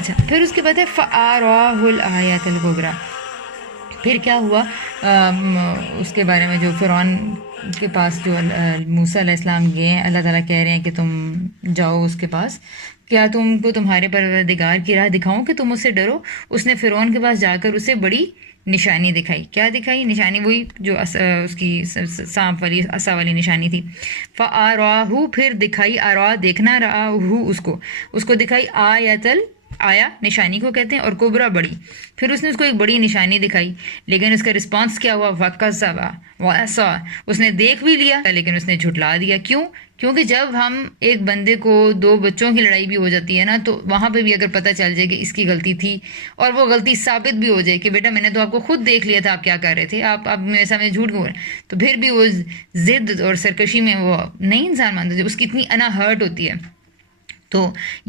اچھا پھر اس کے بعد ہے فَأَرَاهُ الْآيَةَ الْكُبْرَى. پھر کیا ہوا اس کے بارے میں جو فرعون کے پاس جو موسیٰ علیہ السلام گئے ہیں، اللہ تعالیٰ کہہ رہے ہیں کہ تم جاؤ اس کے پاس، کیا تم کو تمہارے پروردگار کی راہ دکھاؤں کہ تم اس سے ڈرو. اس نے فرعون کے پاس جا کر اسے بڑی نشانی دکھائی. کیا دکھائی؟ نشانی وہی جو اس کی سانپ والی عصا والی نشانی تھی. فَأَرَاهُ پھر دکھائی، آرا دیکھنا، رَآهُ اس کو دکھائی، آیا نشانی کو کہتے ہیں، اور کبرا بڑی. پھر اس نے اس کو ایک بڑی نشانی دکھائی، لیکن اس کا رسپانس کیا ہوا؟ وَكَذَّبَ وَعَصَىٰ. اس نے دیکھ بھی لیا لیکن اس نے جھٹلا دیا. کیوں؟ کیونکہ جب ہم ایک بندے کو دو بچوں کی لڑائی بھی ہو جاتی ہے نا، تو وہاں پہ بھی اگر پتہ چل جائے کہ اس کی غلطی تھی اور وہ غلطی ثابت بھی ہو جائے کہ بیٹا میں نے تو آپ کو خود دیکھ لیا تھا آپ کیا کر رہے تھے، آپ میرے سامنے جھوٹ کیوں رہے، تو پھر بھی وہ ضد اور سرکشی میں وہ نہیں انسان مانتا، اس کی اتنی انا ہرٹ ہوتی ہے. تو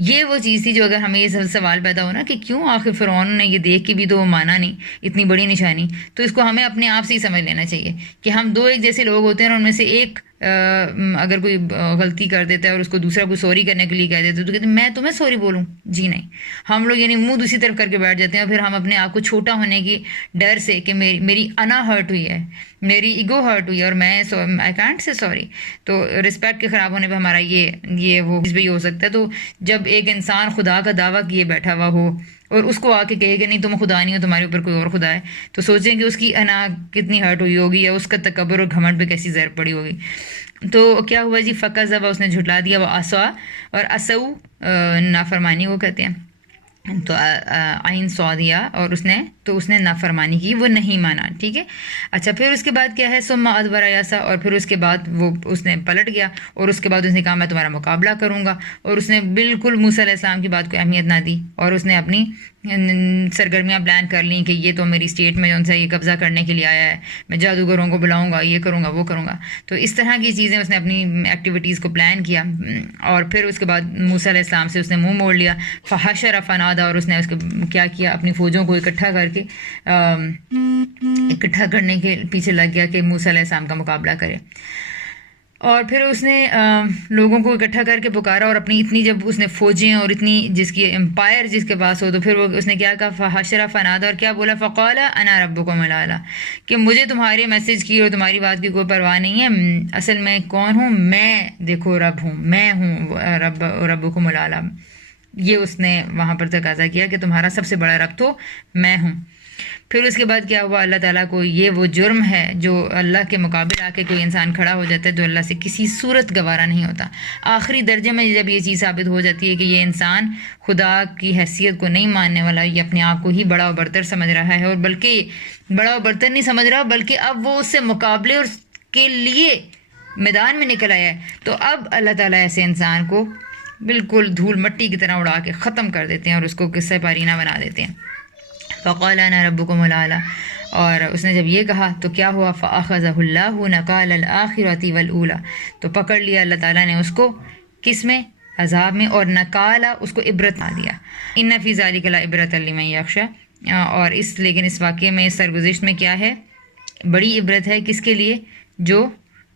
یہ وہ چیز تھی جو اگر ہمیں یہ سوال پیدا ہو نا کہ کیوں آخر فرعون نے یہ دیکھ کے بھی تو وہ مانا نہیں اتنی بڑی نشانی، تو اس کو ہمیں اپنے آپ سے ہی سمجھ لینا چاہیے کہ ہم دو ایک جیسے لوگ ہوتے ہیں اور ان میں سے ایک اگر کوئی غلطی کر دیتا ہے اور اس کو دوسرا کو سوری کرنے کے لیے کہہ دیتا ہے تو کہتے ہیں میں تمہیں سوری بولوں. جی نہیں، ہم لوگ یعنی منہ دوسری طرف کر کے بیٹھ جاتے ہیں، اور پھر ہم اپنے آپ کو چھوٹا ہونے کی ڈر سے کہ میری انا ہرٹ ہوئی ہے، میری ایگو ہرٹ ہوئی ہے اور میں آئی کانٹ سے سوری، تو رسپیکٹ کے خراب ہونے پہ ہمارا یہ وہ چیز بھی ہو سکتا ہے. تو جب ایک انسان خدا کا دعویٰ کیے بیٹھا ہوا ہو اور اس کو آ کے کہے کہ نہیں تم خدا نہیں ہو، تمہارے اوپر کوئی اور خدا ہے، تو سوچیں کہ اس کی انا کتنی ہرٹ ہوئی ہوگی، یا اس کا تکبر اور گھمنڈ پہ کیسی زہر پڑی ہوگی. تو کیا ہوا جی؟ فَكَذَّبَ اس نے جھٹلا دیا، وہ عَصَىٰ اور عَصَوْا نافرمانی کو کہتے ہیں، تو عین صادیہ اور اس نے نافرمانی کی، وہ نہیں مانا. ٹھیک ہے. اچھا پھر اس کے بعد کیا ہے؟ ثُمَّ أَدْبَرَ يَسْعَىٰ اور پھر اس کے بعد اس نے پلٹ گیا، اور اس کے بعد اس نے کہا میں تمہارا مقابلہ کروں گا، اور اس نے بالکل موسیٰ علیہ السلام کی بات کو اہمیت نہ دی، اور اس نے اپنی سرگرمیاں پلان کر لیں کہ یہ تو میری اسٹیٹ میں جو یہ قبضہ کرنے کے لیے آیا ہے، میں جادوگروں کو بلاؤں گا، یہ کروں گا وہ کروں گا. تو اس طرح کی چیزیں اس نے اپنی ایکٹیویٹیز کو پلان کیا. اور پھر اس کے بعد موسیٰ علیہ السلام سے اس نے منہ موڑ لیا. فحشر فنادى اور اس نے کیا کیا؟ اپنی فوجوں کو اکٹھا کرنے کے پیچھے لگ گیا کہ موسیٰ علیہ السلام کا مقابلہ کرے. اور پھر اس نے لوگوں کو اکٹھا کر کے پکارا، اور اپنی اتنی جب اس نے فوجیں اور اتنی جس کی امپائر جس کے پاس ہو، تو پھر اس نے کیا کہا؟ فحشر فنادى اور کیا بولا؟ فقال انا ربكم الاعلى کہ مجھے تمہارے میسج کی اور تمہاری بات کی کوئی پرواہ نہیں ہے، اصل میں کون ہوں؟ میں دیکھو رب ہوں، میں ہوں ربكم الاعلى. یہ اس نے وہاں پر تقاضا کیا کہ تمہارا سب سے بڑا رب تو میں ہوں. پھر اس کے بعد کیا ہوا؟ اللہ تعالیٰ کو یہ وہ جرم ہے جو اللہ کے مقابل آ کے کوئی انسان کھڑا ہو جاتا ہے تو اللہ سے کسی صورت گوارا نہیں ہوتا. آخری درجے میں جب یہ چیز ثابت ہو جاتی ہے کہ یہ انسان خدا کی حیثیت کو نہیں ماننے والا، یہ اپنے آپ کو ہی بڑا و برتر سمجھ رہا ہے، اور بلکہ بڑا و برتر نہیں سمجھ رہا بلکہ اب وہ اس سے مقابلے اور کے لیے میدان میں نکل آیا ہے، تو اب اللہ تعالیٰ ایسے انسان کو بالکل دھول مٹی کی طرح اڑا کے ختم کر دیتے ہیں اور اس کو قصہ پارینہ بنا دیتے ہیں. فقال انا ربكم الاعلى اور اس نے جب یہ کہا تو کیا ہوا؟ فاخذه الله نكال الاخره والاولى تو پکڑ لیا اللہ تعالیٰ نے اس کو کس میں؟ عذاب میں، اور نکالا اس کو عبرت نہ دیا. ان فی ذلک لعبرۃ لمن یخشی اور لیکن اس واقعے میں سرگزشت میں کیا ہے؟ بڑی عبرت ہے کس کے لیے؟ جو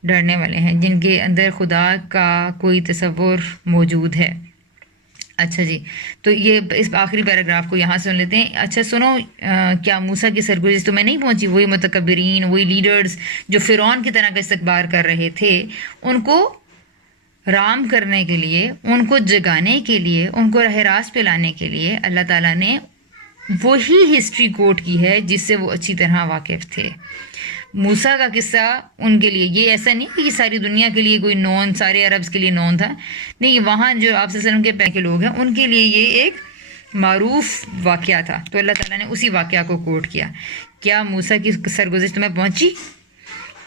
ڈرنے والے ہیں، جن کے اندر خدا کا کوئی تصور موجود ہے. اچھا جی، تو یہ اس آخری پیراگراف کو یہاں سن لیتے ہیں. اچھا سنو، کیا موسیٰ کی سرگزشت تمہیں نہیں پہنچی؟ وہی متکبرین، وہی لیڈرز جو فرعون کی طرح کا استکبار کر رہے تھے، ان کو رام کرنے کے لیے، ان کو جگانے کے لیے، ان کو راہ راست پہ لانے کے لیے اللہ تعالیٰ نے وہی ہسٹری کوٹ کی ہے جس سے وہ اچھی طرح واقف تھے. موسیٰ کا قصہ ان کے لیے یہ ایسا نہیں کہ یہ ساری دنیا کے لیے کوئی نون، سارے عربز کے لیے نون تھا، نہیں، وہاں جو آپ صلی اللہ علیہ وسلم کے پہلے کے لوگ ہیں ان کے لیے یہ ایک معروف واقعہ تھا. تو اللہ تعالیٰ نے اسی واقعہ کو کوٹ کیا. کیا موسیٰ کی سرگزشت تمہیں پہنچی؟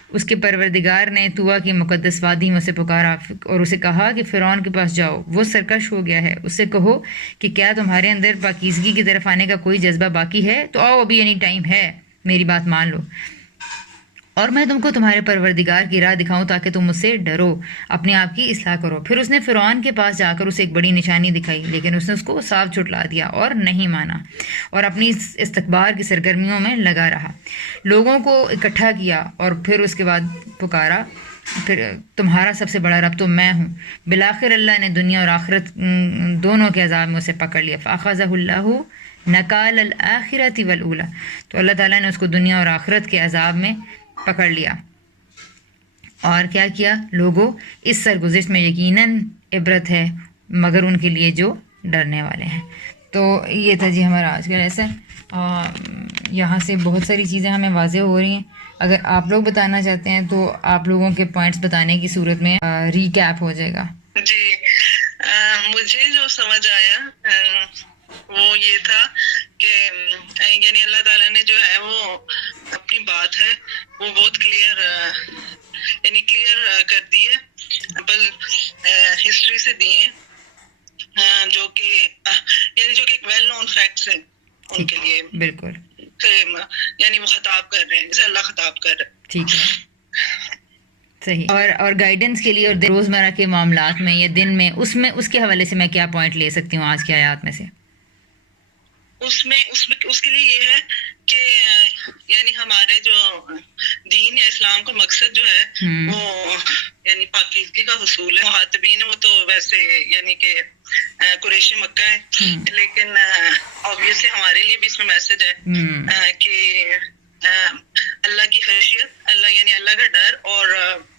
اس کے پروردگار نے طوٰ کی مقدس وادی میں اسے پکارا اور اسے کہا کہ فرعون کے پاس جاؤ، وہ سرکش ہو گیا ہے، اس سے کہو کہ کیا تمہارے اندر پاکیزگی کی طرف آنے کا کوئی جذبہ باقی ہے؟ تو آؤ، ابھی اینی ٹائم ہے، میری بات مان لو اور میں تم کو تمہارے پروردگار کی راہ دکھاؤں تاکہ تم مجھ سے ڈرو، اپنے آپ کی اصلاح کرو. پھر اس نے فرعون کے پاس جا کر اسے ایک بڑی نشانی دکھائی، لیکن اس نے اس کو صاف جھٹلا دیا اور نہیں مانا اور اپنی استکبار کی سرگرمیوں میں لگا رہا. لوگوں کو اکٹھا کیا اور پھر اس کے بعد پکارا پھر تمہارا سب سے بڑا رب تو میں ہوں. بالآخر اللہ نے دنیا اور آخرت دونوں کے عذاب میں اسے پکڑ لیا. فاخذہ اللہ نکال الآخرۃ والاولی. تو اللہ تعالیٰ نے اس کو دنیا اور آخرت کے عذاب میں پکڑ لیا. اور کیا کیا؟ لوگوں اس سرگزشت میں یقیناً عبرت ہے مگر ان کے لیے جو ڈرنے والے ہیں. تو یہ تھا جی ہمارا آج کا لیسن. یہاں سے بہت ساری چیزیں ہمیں واضح ہو رہی ہیں. اگر آپ لوگ بتانا چاہتے ہیں تو آپ لوگوں کے پوائنٹس بتانے کی صورت میں ریکیپ ہو جائے گا. جی مجھے جو سمجھ آیا وہ یہ تھا کہ یعنی اللہ تعالیٰ نے جو ہے وہ اپنی بات ہے وہ بہت کلیئر کر دی ہے. بل ہسٹری سے دی ہے جو کہ ویل نون فیکٹس ہیں ان کے لیے. بالکل یعنی وہ خطاب کر رہے ہیں جیسے اللہ خطاب کر رہے ہیں. ٹھیک ہے صحیح. اور گائیڈنس کے لیے اور روزمرہ کے معاملات میں یا دن میں اس کے حوالے سے میں کیا پوائنٹ لے سکتی ہوں آج کی آیات میں سے؟ اس کے لیے یہ ہے کہ یعنی ہمارے جو دین یا اسلام کا مقصد جو ہے وہ یعنی پاکیزگی کا حصول ہے. مخاطبین وہ تو ویسے یعنی کہ قریش مکہ ہے لیکن obviously ہمارے لیے بھی اس میں میسج ہے کہ اللہ کی خشیت اللہ یعنی اللہ کا ڈر اور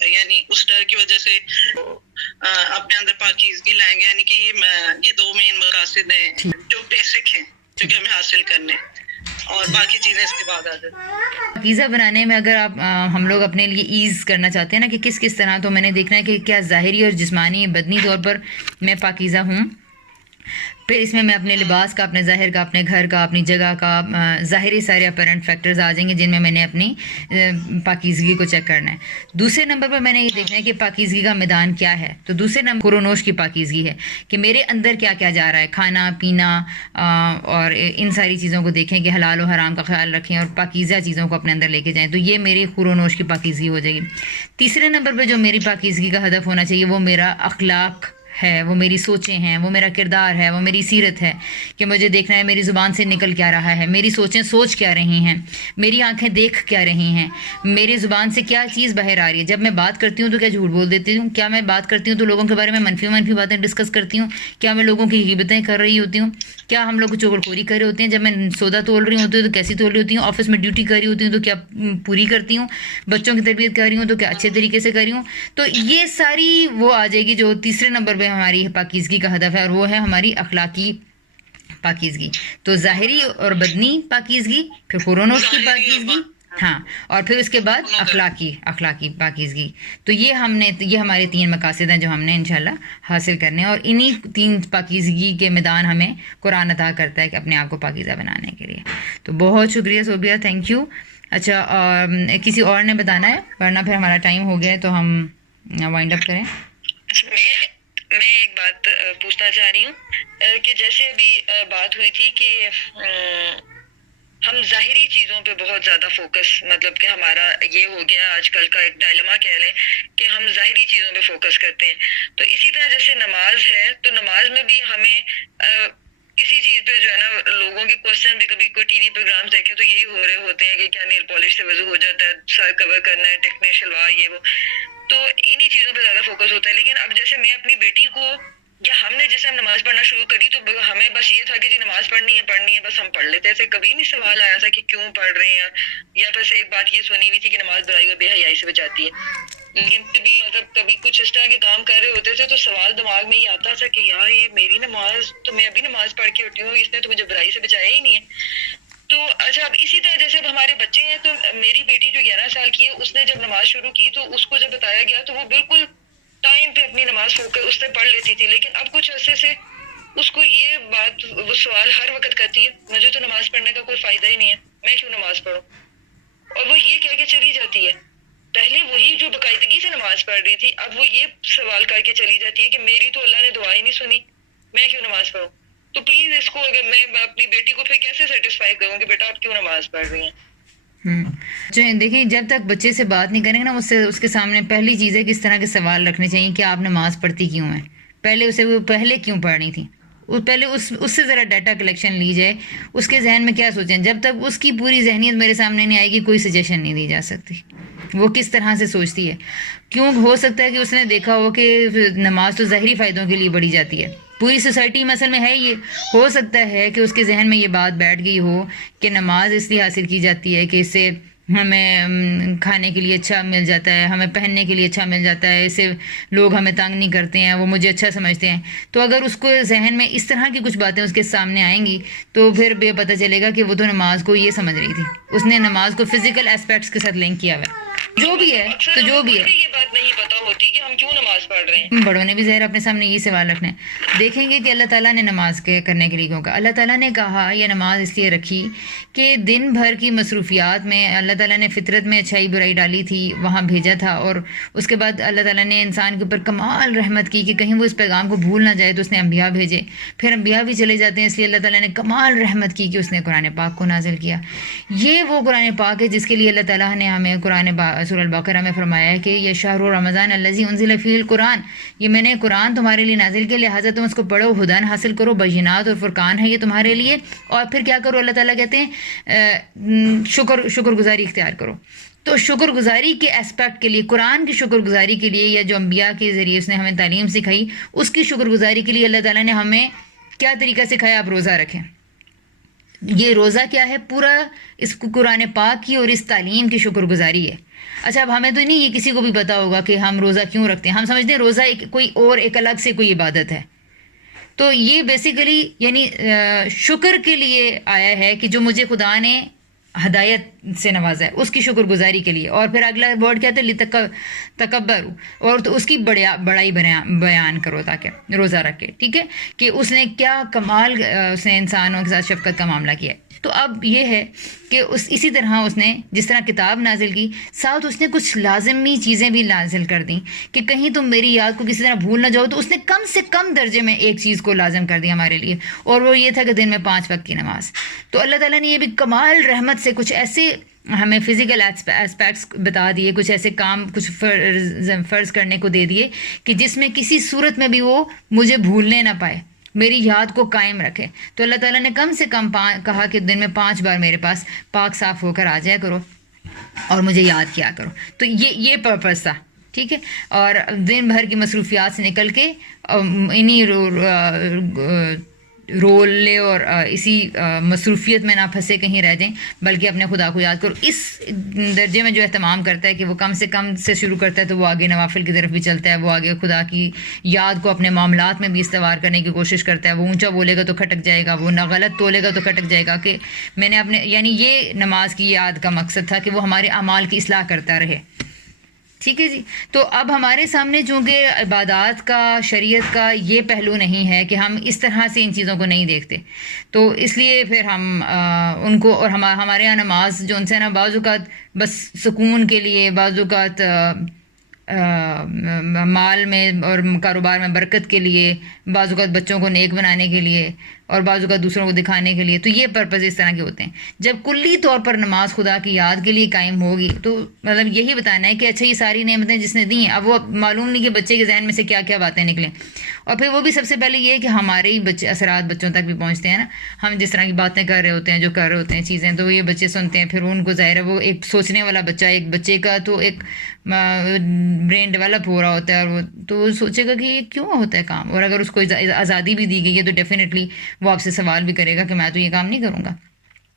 یعنی اس ڈر کی وجہ سے اپنے اندر پاکیزگی لائیں گے. یعنی کہ یہ دو مین مقاصد ہیں جو بیسک ہیں جو کہ ہمیں حاصل کرنے اور باقی چیزیں اس کے بعد آ جاتی ہیں. پاکیزہ بنانے میں اگر ہم لوگ اپنے لیے ایز کرنا چاہتے ہیں نا کہ کس طرح، تو میں نے دیکھنا ہے کہ کیا ظاہری اور جسمانی بدنی طور پر میں پاکیزہ ہوں. پھر اس میں اپنے لباس کا، اپنے ظاہر کا، اپنے گھر کا، اپنی جگہ کا، ظاہری سارے اپیرنٹ فیکٹرز آ جائیں گے جن میں نے اپنی پاکیزگی کو چیک کرنا ہے. دوسرے نمبر پر میں نے یہ دیکھنا ہے کہ پاکیزگی کا میدان کیا ہے. تو دوسرے نمبر خورونوش کی پاکیزگی ہے کہ میرے اندر کیا کیا جا رہا ہے، کھانا پینا اور ان ساری چیزوں کو دیکھیں کہ حلال و حرام کا خیال رکھیں اور پاکیزہ چیزوں کو اپنے اندر لے کے جائیں. تو یہ میری خورونوش کی پاکیزگی ہو جائے گی. تیسرے نمبر پہ جو میری پاکیزگی کا ہدف ہونا چاہیے وہ میرا اخلاق ہے، وہ میری سوچیں ہیں، وہ میرا کردار ہے، وہ میری سیرت ہے کہ مجھے دیکھنا ہے میری زبان سے نکل کیا رہا ہے، میری سوچیں سوچ کیا رہی ہیں، میری آنکھیں دیکھ کیا رہی ہیں، میری زبان سے کیا چیز باہر آ رہی ہے. جب میں بات کرتی ہوں تو کیا جھوٹ بول دیتی ہوں، کیا میں بات کرتی ہوں تو لوگوں کے بارے میں منفی باتیں ڈسکس کرتی ہوں، کیا میں لوگوں کی غیبتیں کر رہی ہوتی ہوں، کیا ہم لوگ چغل خوری کر رہے ہوتے ہیں، جب میں سودا تول رہی ہوتی ہوں تو کیسی تول رہی ہوتی ہوں، آفس میں ڈیوٹی کر رہی ہوتی ہوں تو کیا پوری کرتی ہوں، بچوں کی تربیت کر رہی ہوں تو کیا اچھے طریقے سے کر رہی ہوں. تو یہ ساری وہ آ جائے گی جو تیسرے نمبر پہ ہماری پاکیزگی کا ہدف ہے، اور وہ ہے ہماری اخلاقی پاکیزگی. تو ظاہری اور بدنی پاکیزگی، پھر خورونوش کی پاکیزگی، ہاں، اور پھر اس کے بعد اخلاقی پاکیزگی. تو یہ ہمارے 3 مقاصد ہیں جو ہم نے انشاءاللہ حاصل کرنے ہیں، اور انہی 3 پاکیزگی کے میدان ہمیں قرآن عطا کرتا ہے کہ اپنے آپ کو پاکیزہ بنانے کے لیے. تو بہت شکریہ صوبیہ، تھینک یو. اچھا کسی اور نے بتانا ہے ورنہ پھر ہمارا ٹائم ہو گیا ہے تو ہم وائنڈ اپ کریں. میں ایک بات پوچھنا چاہ رہی ہوں کہ جیسے ابھی بات ہوئی تھی کہ ہم ظاہری چیزوں پہ بہت زیادہ فوکس، مطلب کہ ہمارا یہ ہو گیا آج کل کا ایک ڈائلما کہہ لیں کہ ہم ظاہری چیزوں پہ فوکس کرتے ہیں. تو اسی طرح جیسے نماز ہے تو نماز میں بھی ہمیں اسی چیز پہ جو ہے نا لوگوں کے کوشچن بھی، کبھی کوئی ٹی وی پروگرام دیکھے تو یہی ہو رہے ہوتے ہیں کہ کیا نیل پالش سے وضو ہو جاتا ہے، سر کور کرنا ہے، ٹکنے شلوار یہ وہ، تو انہی چیزوں پہ زیادہ فوکس ہوتا ہے. لیکن اب جیسے میں اپنی بیٹی کو یا ہم نے جیسے ہم نماز پڑھنا شروع کری تو ہمیں بس یہ تھا کہ جی نماز پڑھنی ہے بس ہم پڑھ لیتے تھے. کبھی نہیں سوال آیا تھا کہ کیوں پڑھ رہے ہیں، یا بس ایک بات یہ سنی ہوئی تھی کہ نماز برائی و بے حیائی سے بچاتی ہے. لیکن پھر بھی مطلب کبھی کچھ اس طرح کے کام کر رہے ہوتے تھے تو سوال دماغ میں یہ آتا تھا کہ یار یہ میری نماز تو میں ابھی نماز پڑھ کے اٹھی ہوں، اس نے تو مجھے برائی سے بچایا ہی نہیں ہے. تو اچھا اب اسی طرح جیسے اب ہمارے بچے ہیں تو میری بیٹی جو 11 سال کی ہے اس نے جب نماز شروع کی تو اس کو جب بتایا گیا تو وہ بالکل ٹائم پہ اپنی نماز ہو کر اس نے پڑھ لیتی تھی. لیکن اب کچھ عرصے سے اس کو یہ بات، وہ سوال ہر وقت کرتی ہے مجھے تو نماز پڑھنے کا کوئی فائدہ ہی نہیں ہے، میں کیوں نماز پڑھوں، اور وہ یہ کہہ کے چلی جاتی ہے. پہلے وہی جو باقاعدگی سے نماز پڑھ رہی تھی اب وہ یہ سوال کر کے چلی جاتی ہے کہ میری تو اللہ نے دعا ہی نہیں سنی، میں کیوں نماز پڑھوں. تو پلیز اس کو اگر میں اپنی بیٹی کو پھر کیسے سیٹسفائی کروں کہ بیٹا آپ کیوں نماز پڑھ رہی ہیں. دیکھیں جب تک بچے سے بات نہیں کریں گے نا اس کے سامنے پہلی چیز ہے کس طرح کے سوال رکھنے چاہیے کہ آپ نماز پڑھتی کیوں ہیں، پہلے کیوں پڑھنی تھی، پہلے اس سے ذرا ڈیٹا کلیکشن لی جائے، اس کے ذہن میں کیا سوچیں. جب تک اس کی پوری ذہنیت میرے سامنے نہیں آئے گی کوئی سجیشن نہیں دی جا سکتی. وہ کس طرح سے سوچتی ہے. کیوں ہو سکتا ہے کہ اس نے دیکھا ہو کہ نماز تو ظاہری فائدوں کے لیے پڑھی جاتی ہے. پوری سوسائٹی میں اصل میں ہے یہ. ہو سکتا ہے کہ اس کے ذہن میں یہ بات بیٹھ گئی ہو کہ نماز اس لیے حاصل کی جاتی ہے کہ اس سے ہمیں کھانے کے لیے اچھا مل جاتا ہے, ہمیں پہننے کے لیے اچھا مل جاتا ہے, اس سے لوگ ہمیں تنگ نہیں کرتے ہیں, وہ مجھے اچھا سمجھتے ہیں. تو اگر اس کو ذہن میں اس طرح کی کچھ باتیں اس کے سامنے آئیں گی تو پھر بے پتہ چلے گا کہ وہ تو نماز کو یہ سمجھ رہی تھی, اس نے نماز کو فزیکل اسپیکٹس کے ساتھ لنک کیا ہوا ہے. جو بھی ہے تو جو بھی ہے, یہ بات نہیں پتا ہوتی کہ ہم کیوں نماز پڑھ رہے ہیں. بڑوں نے بھی ظاہر اپنے سامنے یہ سوال رکھنا ہے. دیکھیں گے کہ اللہ تعالیٰ نے نماز کے کرنے کے لیے کیوں کہا. اللہ تعالیٰ نے کہا یہ نماز اس لیے رکھی کہ دن بھر کی مصروفیات میں اللہ تعالیٰ نے فطرت میں اچھائی برائی ڈالی تھی, وہاں بھیجا تھا, اور اس کے بعد اللہ تعالیٰ نے انسان کے اوپر کمال رحمت کی کہ کہیں وہ اس پیغام کو بھول نہ جائے, تو اس نے انبیاء بھیجے. پھر انبیاء بھی چلے جاتے ہیں, اس لیے اللہ تعالیٰ نے کمال رحمت کی کہ اس نے قرآن پاک کو نازل کیا. یہ وہ قرآن پاک ہے جس کے لیے اللہ تعالیٰ نے ہمیں سورہ البقرہ میں فرمایا ہے کہ یہ شہر رمضان الذی انزل فیہ القرآن, یہ میں نے قرآن تمہارے لیے نازل کیا, لہٰذا تم اس کو پڑھو, ہدن حاصل کرو, بینات اور فرقان ہے یہ تمہارے لیے. اور پھر کیا کرو, اللہ تعالیٰ کہتے ہیں شکر گزاری اختیار کرو. تو شکر گزاری کے اسپیکٹ کے لیے, قرآن کی شکر گزاری کے لیے, یا جو انبیاء کے ذریعے اس نے ہمیں تعلیم سکھائی اس کی شکر گزاری کے لیے اللہ تعالیٰ نے ہمیں کیا طریقہ سکھایا, آپ روزہ رکھیں. یہ روزہ کیا ہے, پورا اس قرآن پاک کی اور اس تعلیم کی شکر گزاری ہے. اچھا, اب ہمیں تو نہیں یہ کسی کو بھی پتا ہوگا کہ ہم روزہ کیوں رکھتے ہیں. ہم سمجھتے ہیں روزہ ایک الگ سے کوئی عبادت ہے. تو یہ بیسیکلی یعنی شکر کے لیے آیا ہے کہ جو مجھے خدا نے ہدایت سے نوازا ہے اس کی شکر گزاری کے لیے. اور پھر اگلا ورڈ کیا تھا, تکبر, اور تو اس کی بڑائی بیان کرو تاکہ روزہ رکھے. ٹھیک ہے کہ اس نے کیا کمال اس نے انسانوں کے ساتھ شفقت کا معاملہ کیا ہے. تو اب یہ ہے کہ اسی طرح اس نے جس طرح کتاب نازل کی, ساتھ اس نے کچھ لازمی چیزیں بھی نازل کر دیں کہ کہیں تم میری یاد کو کسی طرح بھول نہ جاؤ. تو اس نے کم سے کم درجے میں ایک چیز کو لازم کر دیا ہمارے لیے, اور وہ یہ تھا کہ دن میں 5 وقت کی نماز. تو اللہ تعالیٰ نے یہ بھی کمال رحمت سے کچھ ایسے ہمیں فزیکل اسپیکٹس بتا دیے, کچھ ایسے کام کچھ فرض کرنے کو دے دیے کہ جس میں کسی صورت میں بھی وہ مجھے بھولنے نہ پائے, میری یاد کو قائم رکھے. تو اللہ تعالیٰ نے کم سے کم کہا کہ دن میں 5 بار میرے پاس پاک صاف ہو کر آ جایا کرو اور مجھے یاد کیا کرو. تو یہ پرپس تھا. ٹھیک ہے, اور دن بھر کی مصروفیات سے نکل کے انہی رول لے اور اسی مصروفیت میں نہ پھنسے کہیں رہ جائیں, بلکہ اپنے خدا کو یاد کرو. اس درجے میں جو اہتمام کرتا ہے کہ وہ کم سے کم سے شروع کرتا ہے تو وہ آگے نوافل کی طرف بھی چلتا ہے, وہ آگے خدا کی یاد کو اپنے معاملات میں بھی استوار کرنے کی کوشش کرتا ہے. وہ اونچا بولے گا تو کھٹک جائے گا, وہ نہ غلط تولے گا تو کھٹک جائے گا. کہ میں نے اپنے یعنی یہ نماز کی یاد کا مقصد تھا کہ وہ ہمارے اعمال کی اصلاح کرتا رہے. ٹھیک ہے جی. تو اب ہمارے سامنے چونکہ عبادات کا, شریعت کا یہ پہلو نہیں ہے کہ ہم اس طرح سے ان چیزوں کو نہیں دیکھتے, تو اس لیے پھر ہم ان کو, اور ہمارے یہاں نماز جو ان سے نا بعض اوقات بس سکون کے لیے, بعض اوقات مال میں اور کاروبار میں برکت کے لیے, بعض اوقات بچوں کو نیک بنانے کے لیے, اور بعض اوقات دوسروں کو دکھانے کے لیے. تو یہ پرپز اس طرح کے ہوتے ہیں. جب کلی طور پر نماز خدا کی یاد کے لیے قائم ہوگی تو مطلب یہی بتانا ہے کہ اچھا یہ ساری نعمتیں جس نے دی ہیں, اب وہ معلوم نہیں کہ بچے کے ذہن میں سے کیا کیا باتیں نکلیں. اور پھر وہ بھی سب سے پہلے یہ کہ ہمارے ہی اثرات بچوں تک بھی پہنچتے ہیں نا. ہم جس طرح کی باتیں کر رہے ہوتے ہیں, جو کر رہے ہوتے ہیں چیزیں, تو یہ بچے سنتے ہیں, پھر ان کو ظاہر ہے وہ ایک سوچنے والا بچہ, ایک بچے کا تو ایک برین ڈیولپ ہو رہا ہوتا ہے, اور وہ تو سوچے گا کہ یہ کیوں ہوتا ہے کام. اور اگر اس کو آزادی بھی دی گئی ہے تو ڈیفینیٹلی وہ آپ سے سوال بھی کرے گا کہ میں تو یہ کام نہیں کروں گا.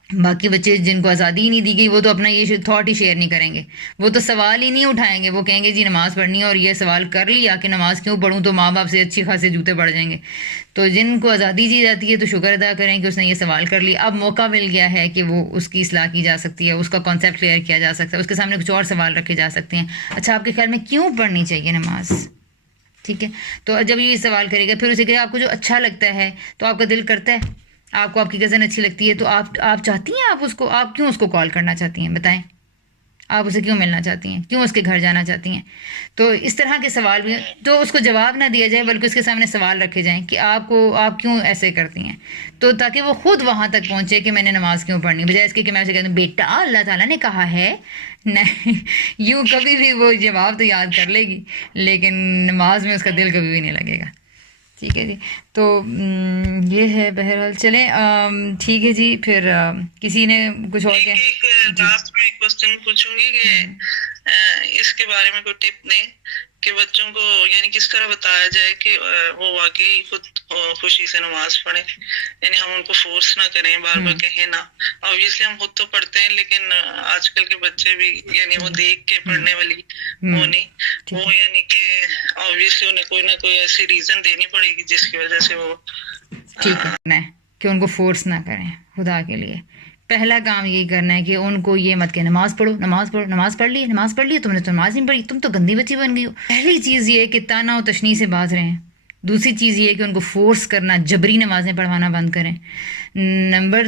باقی بچے جن کو آزادی ہی نہیں دی گئی وہ تو اپنا یہ تھاٹ ہی شیئر نہیں کریں گے, وہ تو سوال ہی نہیں اٹھائیں گے. وہ کہیں گے جی نماز پڑھنی ہے, اور یہ سوال کر لیا کہ نماز کیوں پڑھوں, تو ماں باپ سے اچھی خاصے جوتے پڑ جائیں گے. تو جن کو آزادی دی جاتی ہے تو شکر ادا کریں کہ اس نے یہ سوال کر لیا, اب موقع مل گیا ہے کہ وہ اس کی اصلاح کی جا سکتی ہے, اس کا کانسیپٹ کلیئر کیا جا سکتا ہے, اس کے سامنے کچھ اور سوال رکھے جا سکتے ہیں. اچھا آپ کے خیال میں کیوں پڑھنی چاہیے نماز؟ ٹھیک ہے, تو جب یہ سوال کرے گا, پھر اسے کہ آپ کو جو اچھا لگتا ہے تو آپ کا دل کرتا ہے, آپ کو آپ کی کزن اچھی لگتی ہے تو آپ چاہتی ہیں, آپ کیوں اس کو کال کرنا چاہتی ہیں, بتائیں آپ اسے کیوں ملنا چاہتی ہیں, کیوں اس کے گھر جانا چاہتی ہیں. تو اس طرح کے سوال بھی, تو اس کو جواب نہ دیا جائے بلکہ اس کے سامنے سوال رکھے جائیں کہ آپ کیوں ایسے کرتی ہیں, تو تاکہ وہ خود وہاں تک پہنچے کہ میں نے نماز کیوں پڑھنی, بجائے اس کے کہ میں اسے کہتا ہوں بیٹا اللہ تعالیٰ نے کہا ہے. نہیں, یوں کبھی بھی وہ جواب تو یاد کر لے گی لیکن نماز میں اس کا دل کبھی بھی نہیں لگے گا. ٹھیک ہے جی, تو یہ ہے. بہرحال چلیں, ٹھیک ہے جی. پھر کسی نے کچھ اور کیا, لاسٹ میں ایک کوسچن پوچھوں گی کہ اس کے بارے میں کوئی ٹپ دیں کہ بچوں کو یعنی کس طرح بتایا جائے کہ وہ واقعی خود خوشی سے نماز پڑھیں، یعنی ہم ان کو فورس نہ کریں، بار بار کہیں نہ. آبویسلی ہم خود تو پڑھتے ہیں لیکن آج کل کے بچے بھی یعنی وہ دیکھ کے پڑھنے والی وہ نہیں، وہ یعنی کہ آبویسلی انہیں کوئی نہ کوئی ایسی ریزن دینی پڑے گی جس کی وجہ سے وہ ٹھیک ہے کہ ان کو فورس نہ کریں. خدا کے لیے پہلا کام یہی کرنا ہے کہ ان کو یہ مت کہ نماز پڑھو نماز پڑھو، نماز پڑھ لی تم نے تو نماز نہیں پڑھی، تم تو گندی بچی بن گئی ہو. پہلی چیز یہ ہے کہ تانا و تشنیع سے باز رہیں. دوسری چیز یہ ہے کہ ان کو فورس کرنا، جبری نمازیں پڑھوانا بند کریں. نمبر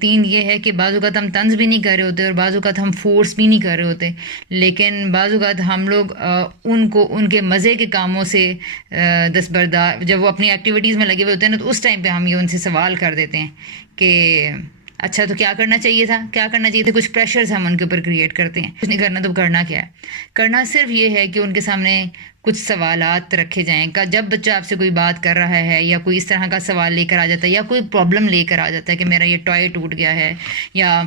3 یہ ہے کہ بعض اوقات ہم طنز بھی نہیں کر رہے ہوتے اور بعض اوقات ہم فورس بھی نہیں کر رہے ہوتے، لیکن بعض اوقات ہم لوگ ان کو ان کے مزے کے کاموں سے دستبردار، جب وہ اپنی ایکٹیویٹیز میں لگے ہوئے ہوتے ہیں نا، تو اس ٹائم پہ ہم یہ ان سے سوال کر دیتے ہیں کہ اچھا تو کیا کرنا چاہیے تھا، کچھ پریشرز ہم ان کے اوپر کریٹ کرتے ہیں. کچھ نہیں کرنا تو کرنا کیا ہے؟ کرنا صرف یہ ہے کہ ان کے سامنے کچھ سوالات رکھے جائیں. جب بچہ آپ سے کوئی بات کر رہا ہے یا کوئی اس طرح کا سوال لے کر آ جاتا ہے یا کوئی پرابلم لے کر آ جاتا ہے کہ میرا یہ ٹوائے ٹوٹ گیا ہے یا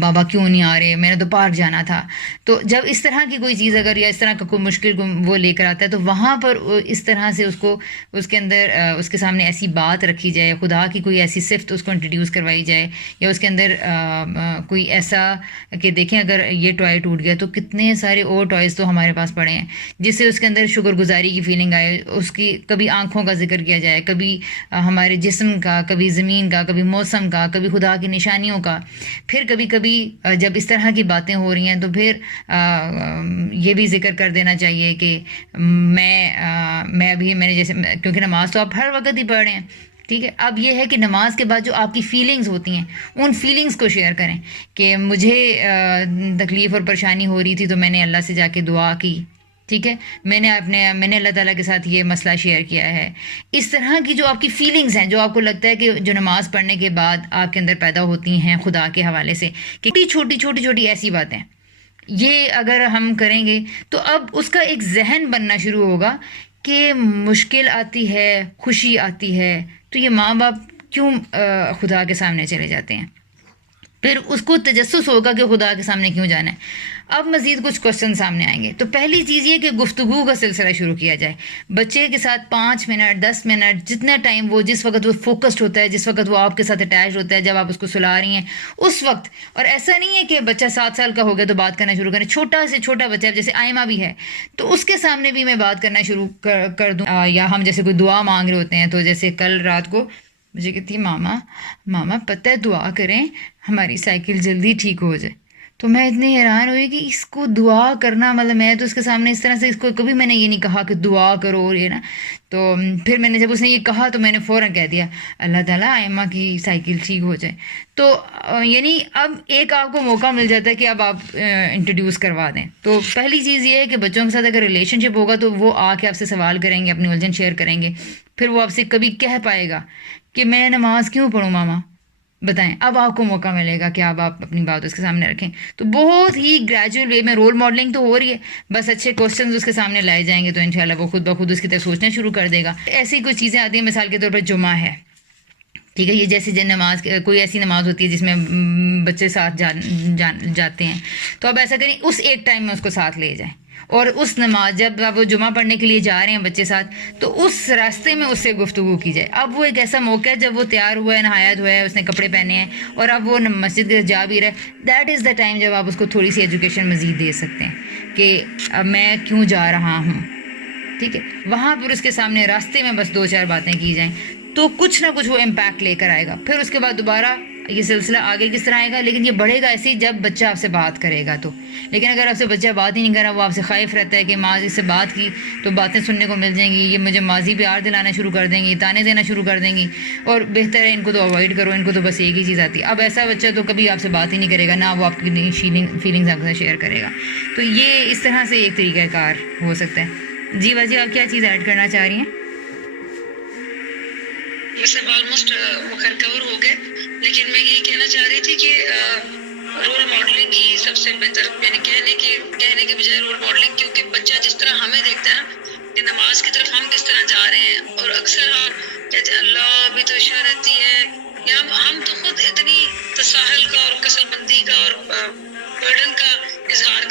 بابا کیوں نہیں آ رہے، میں نے تو پارک جانا تھا، تو جب اس طرح کی کوئی چیز اگر یا اس طرح کا کوئی مشکل وہ لے کر آتا ہے تو وہاں پر اس طرح سے اس کے اندر اس کے سامنے ایسی بات رکھی جائے، خدا کی کوئی ایسی صفت اس کو انٹروڈیوس کروائی جائے، یا اس کے اندر کوئی ایسا کہ دیکھیں اگر یہ ٹوائے ٹوٹ گیا تو کتنے سارے اور ٹوائز تو ہمارے پاس پڑے ہیں، جس سے اس کے اندر شکر گزاری کی فیلنگ آئے. اس کی کبھی آنکھوں کا ذکر کیا جائے، کبھی ہمارے جسم کا، کبھی زمین کا، کبھی موسم کا، کبھی خدا کی نشانیوں کا. پھر کبھی جب اس طرح کی باتیں ہو رہی ہیں تو پھر یہ بھی ذکر کر دینا چاہیے کہ میں ابھی میں نے جیسے، کیونکہ نماز تو آپ ہر وقت ہی پڑھ رہے ہیں، ٹھیک ہے. اب یہ ہے کہ نماز کے بعد جو آپ کی فیلنگز ہوتی ہیں ان فیلنگز کو شیئر کریں کہ مجھے تکلیف اور پریشانی ہو رہی تھی تو میں نے اللہ سے جا کے دعا کی، ٹھیک ہے، میں نے اللہ تعالیٰ کے ساتھ یہ مسئلہ شیئر کیا ہے. اس طرح کی جو آپ کی فیلنگز ہیں، جو آپ کو لگتا ہے کہ جو نماز پڑھنے کے بعد آپ کے اندر پیدا ہوتی ہیں خدا کے حوالے سے، کہ چھوٹی ایسی باتیں یہ اگر ہم کریں گے تو اب اس کا ایک ذہن بننا شروع ہوگا کہ مشکل آتی ہے، خوشی آتی ہے تو یہ ماں باپ کیوں خدا کے سامنے چلے جاتے ہیں. پھر اس کو تجسس ہوگا کہ خدا کے سامنے کیوں جانا ہے. اب مزید کچھ کوشچن سامنے آئیں گے. تو پہلی چیز یہ کہ گفتگو کا سلسلہ شروع کیا جائے بچے کے ساتھ. 5 منٹ 10 منٹ جتنا ٹائم وہ جس وقت وہ فوکسڈ ہوتا ہے، جس وقت وہ آپ کے ساتھ اٹیچ ہوتا ہے، جب آپ اس کو سلا رہی ہیں اس وقت. اور ایسا نہیں ہے کہ بچہ 7 سال کا ہو گیا تو بات کرنا شروع کریں. چھوٹا سے چھوٹا بچہ جیسے آئمہ بھی ہے تو اس کے سامنے بھی میں بات کرنا شروع کر دوں. یا ہم جیسے کوئی دعا مانگ رہے ہوتے ہیں تو جیسے کل رات کو مجھے کہتی ہے ماما پتہ ہے دعا کریں ہماری سائیکل جلدی ٹھیک ہو جائے. تو میں اتنی حیران ہوئی کہ اس کو دعا کرنا، مطلب میں تو اس کے سامنے اس طرح سے اس کو کبھی میں نے یہ نہیں کہا کہ دعا کرو اور یہ نا. تو پھر میں نے جب اس نے یہ کہا تو میں نے فوراً کہہ دیا اللہ تعالیٰ آئمہ کی سائیکل ٹھیک ہو جائے. تو یعنی اب ایک آپ کو موقع مل جاتا ہے کہ اب آپ انٹروڈیوس کروا دیں. تو پہلی چیز یہ ہے کہ بچوں کے ساتھ اگر ریلیشن شپ ہوگا تو وہ آ کے آپ سے سوال کریں گے، اپنی الجھن شیئر کریں گے. پھر وہ آپ سے کبھی کہہ پائے گا کہ میں نماز کیوں پڑھوں ماما، بتائیں. اب آپ کو موقع ملے گا کہ آپ اپنی بات اس کے سامنے رکھیں. تو بہت ہی گریجول وے میں رول ماڈلنگ تو ہو رہی ہے، بس اچھے کوسچنز اس کے سامنے لائے جائیں گے تو انشاءاللہ وہ خود بخود اس کی طرف سوچنا شروع کر دے گا. ایسی کوئی چیزیں آتی ہیں، مثال کے طور پر جمعہ ہے، ٹھیک ہے، یہ جیسے نماز کوئی ایسی نماز ہوتی ہے جس میں بچے ساتھ جاتے ہیں، تو اب ایسا کریں اس ایک ٹائم میں اس کو ساتھ لے جائیں. اور اس نماز جب وہ جمعہ پڑھنے کے لیے جا رہے ہیں بچے ساتھ تو اس راستے میں اس سے گفتگو کی جائے. اب وہ ایک ایسا موقع ہے جب وہ تیار ہوا ہے، نہایا دھویا ہے، اس نے کپڑے پہنے ہیں اور اب وہ مسجد جا بھی رہا ہے، دیٹ از دا ٹائم جب آپ اس کو تھوڑی سی ایجوکیشن مزید دے سکتے ہیں کہ اب میں کیوں جا رہا ہوں، ٹھیک ہے. وہاں پر اس کے سامنے راستے میں بس 2-4 باتیں کی جائیں تو کچھ نہ کچھ وہ امپیکٹ لے کر آئے گا. پھر اس کے بعد دوبارہ یہ سلسلہ آگے کس طرح آئے گا، لیکن یہ بڑھے گا ایسے ہی جب بچہ آپ سے بات کرے گا تو. لیکن اگر آپ سے بچہ بات ہی نہیں کر رہا، وہ آپ سے خائف رہتا ہے کہ ماضی سے بات کی تو باتیں سننے کو مل جائیں گی، یہ مجھے ماضی پہ یاد دلانا شروع کر دیں گی، تانے دینا شروع کر دیں گی، اور بہتر ہے ان کو تو اوائڈ کرو، ان کو تو بس ایک ہی چیز آتی ہے. اب ایسا بچہ تو کبھی آپ سے بات ہی نہیں کرے گا، نہ وہ آپ کی فیلنگز آپ کے ساتھ شیئر کرے گا. تو یہ اس طرح سے ایک طریقہ کار ہو سکتا ہے. جی باجی آپ کیا چیز ایڈ کرنا چاہ رہی ہیں؟ ویسے آلموسٹ کور ہو گئے، لیکن میں یہی کہنا چاہ رہی تھی کہ رول ماڈلنگ ہی سب سے بہتر، یعنی کہنے کے بجائے رول ماڈلنگ، کیونکہ بچہ جس طرح ہمیں دیکھتا ہے نا کہ نماز کی طرف ہم کس طرح جا رہے ہیں، اور اکثر ہم کہتے ہیں اللہ بھی تو عشاء رہتی ہے، یا ہم تو خود اتنی تساہل کا اور کسل بندی کا اور برڈن کا اظہار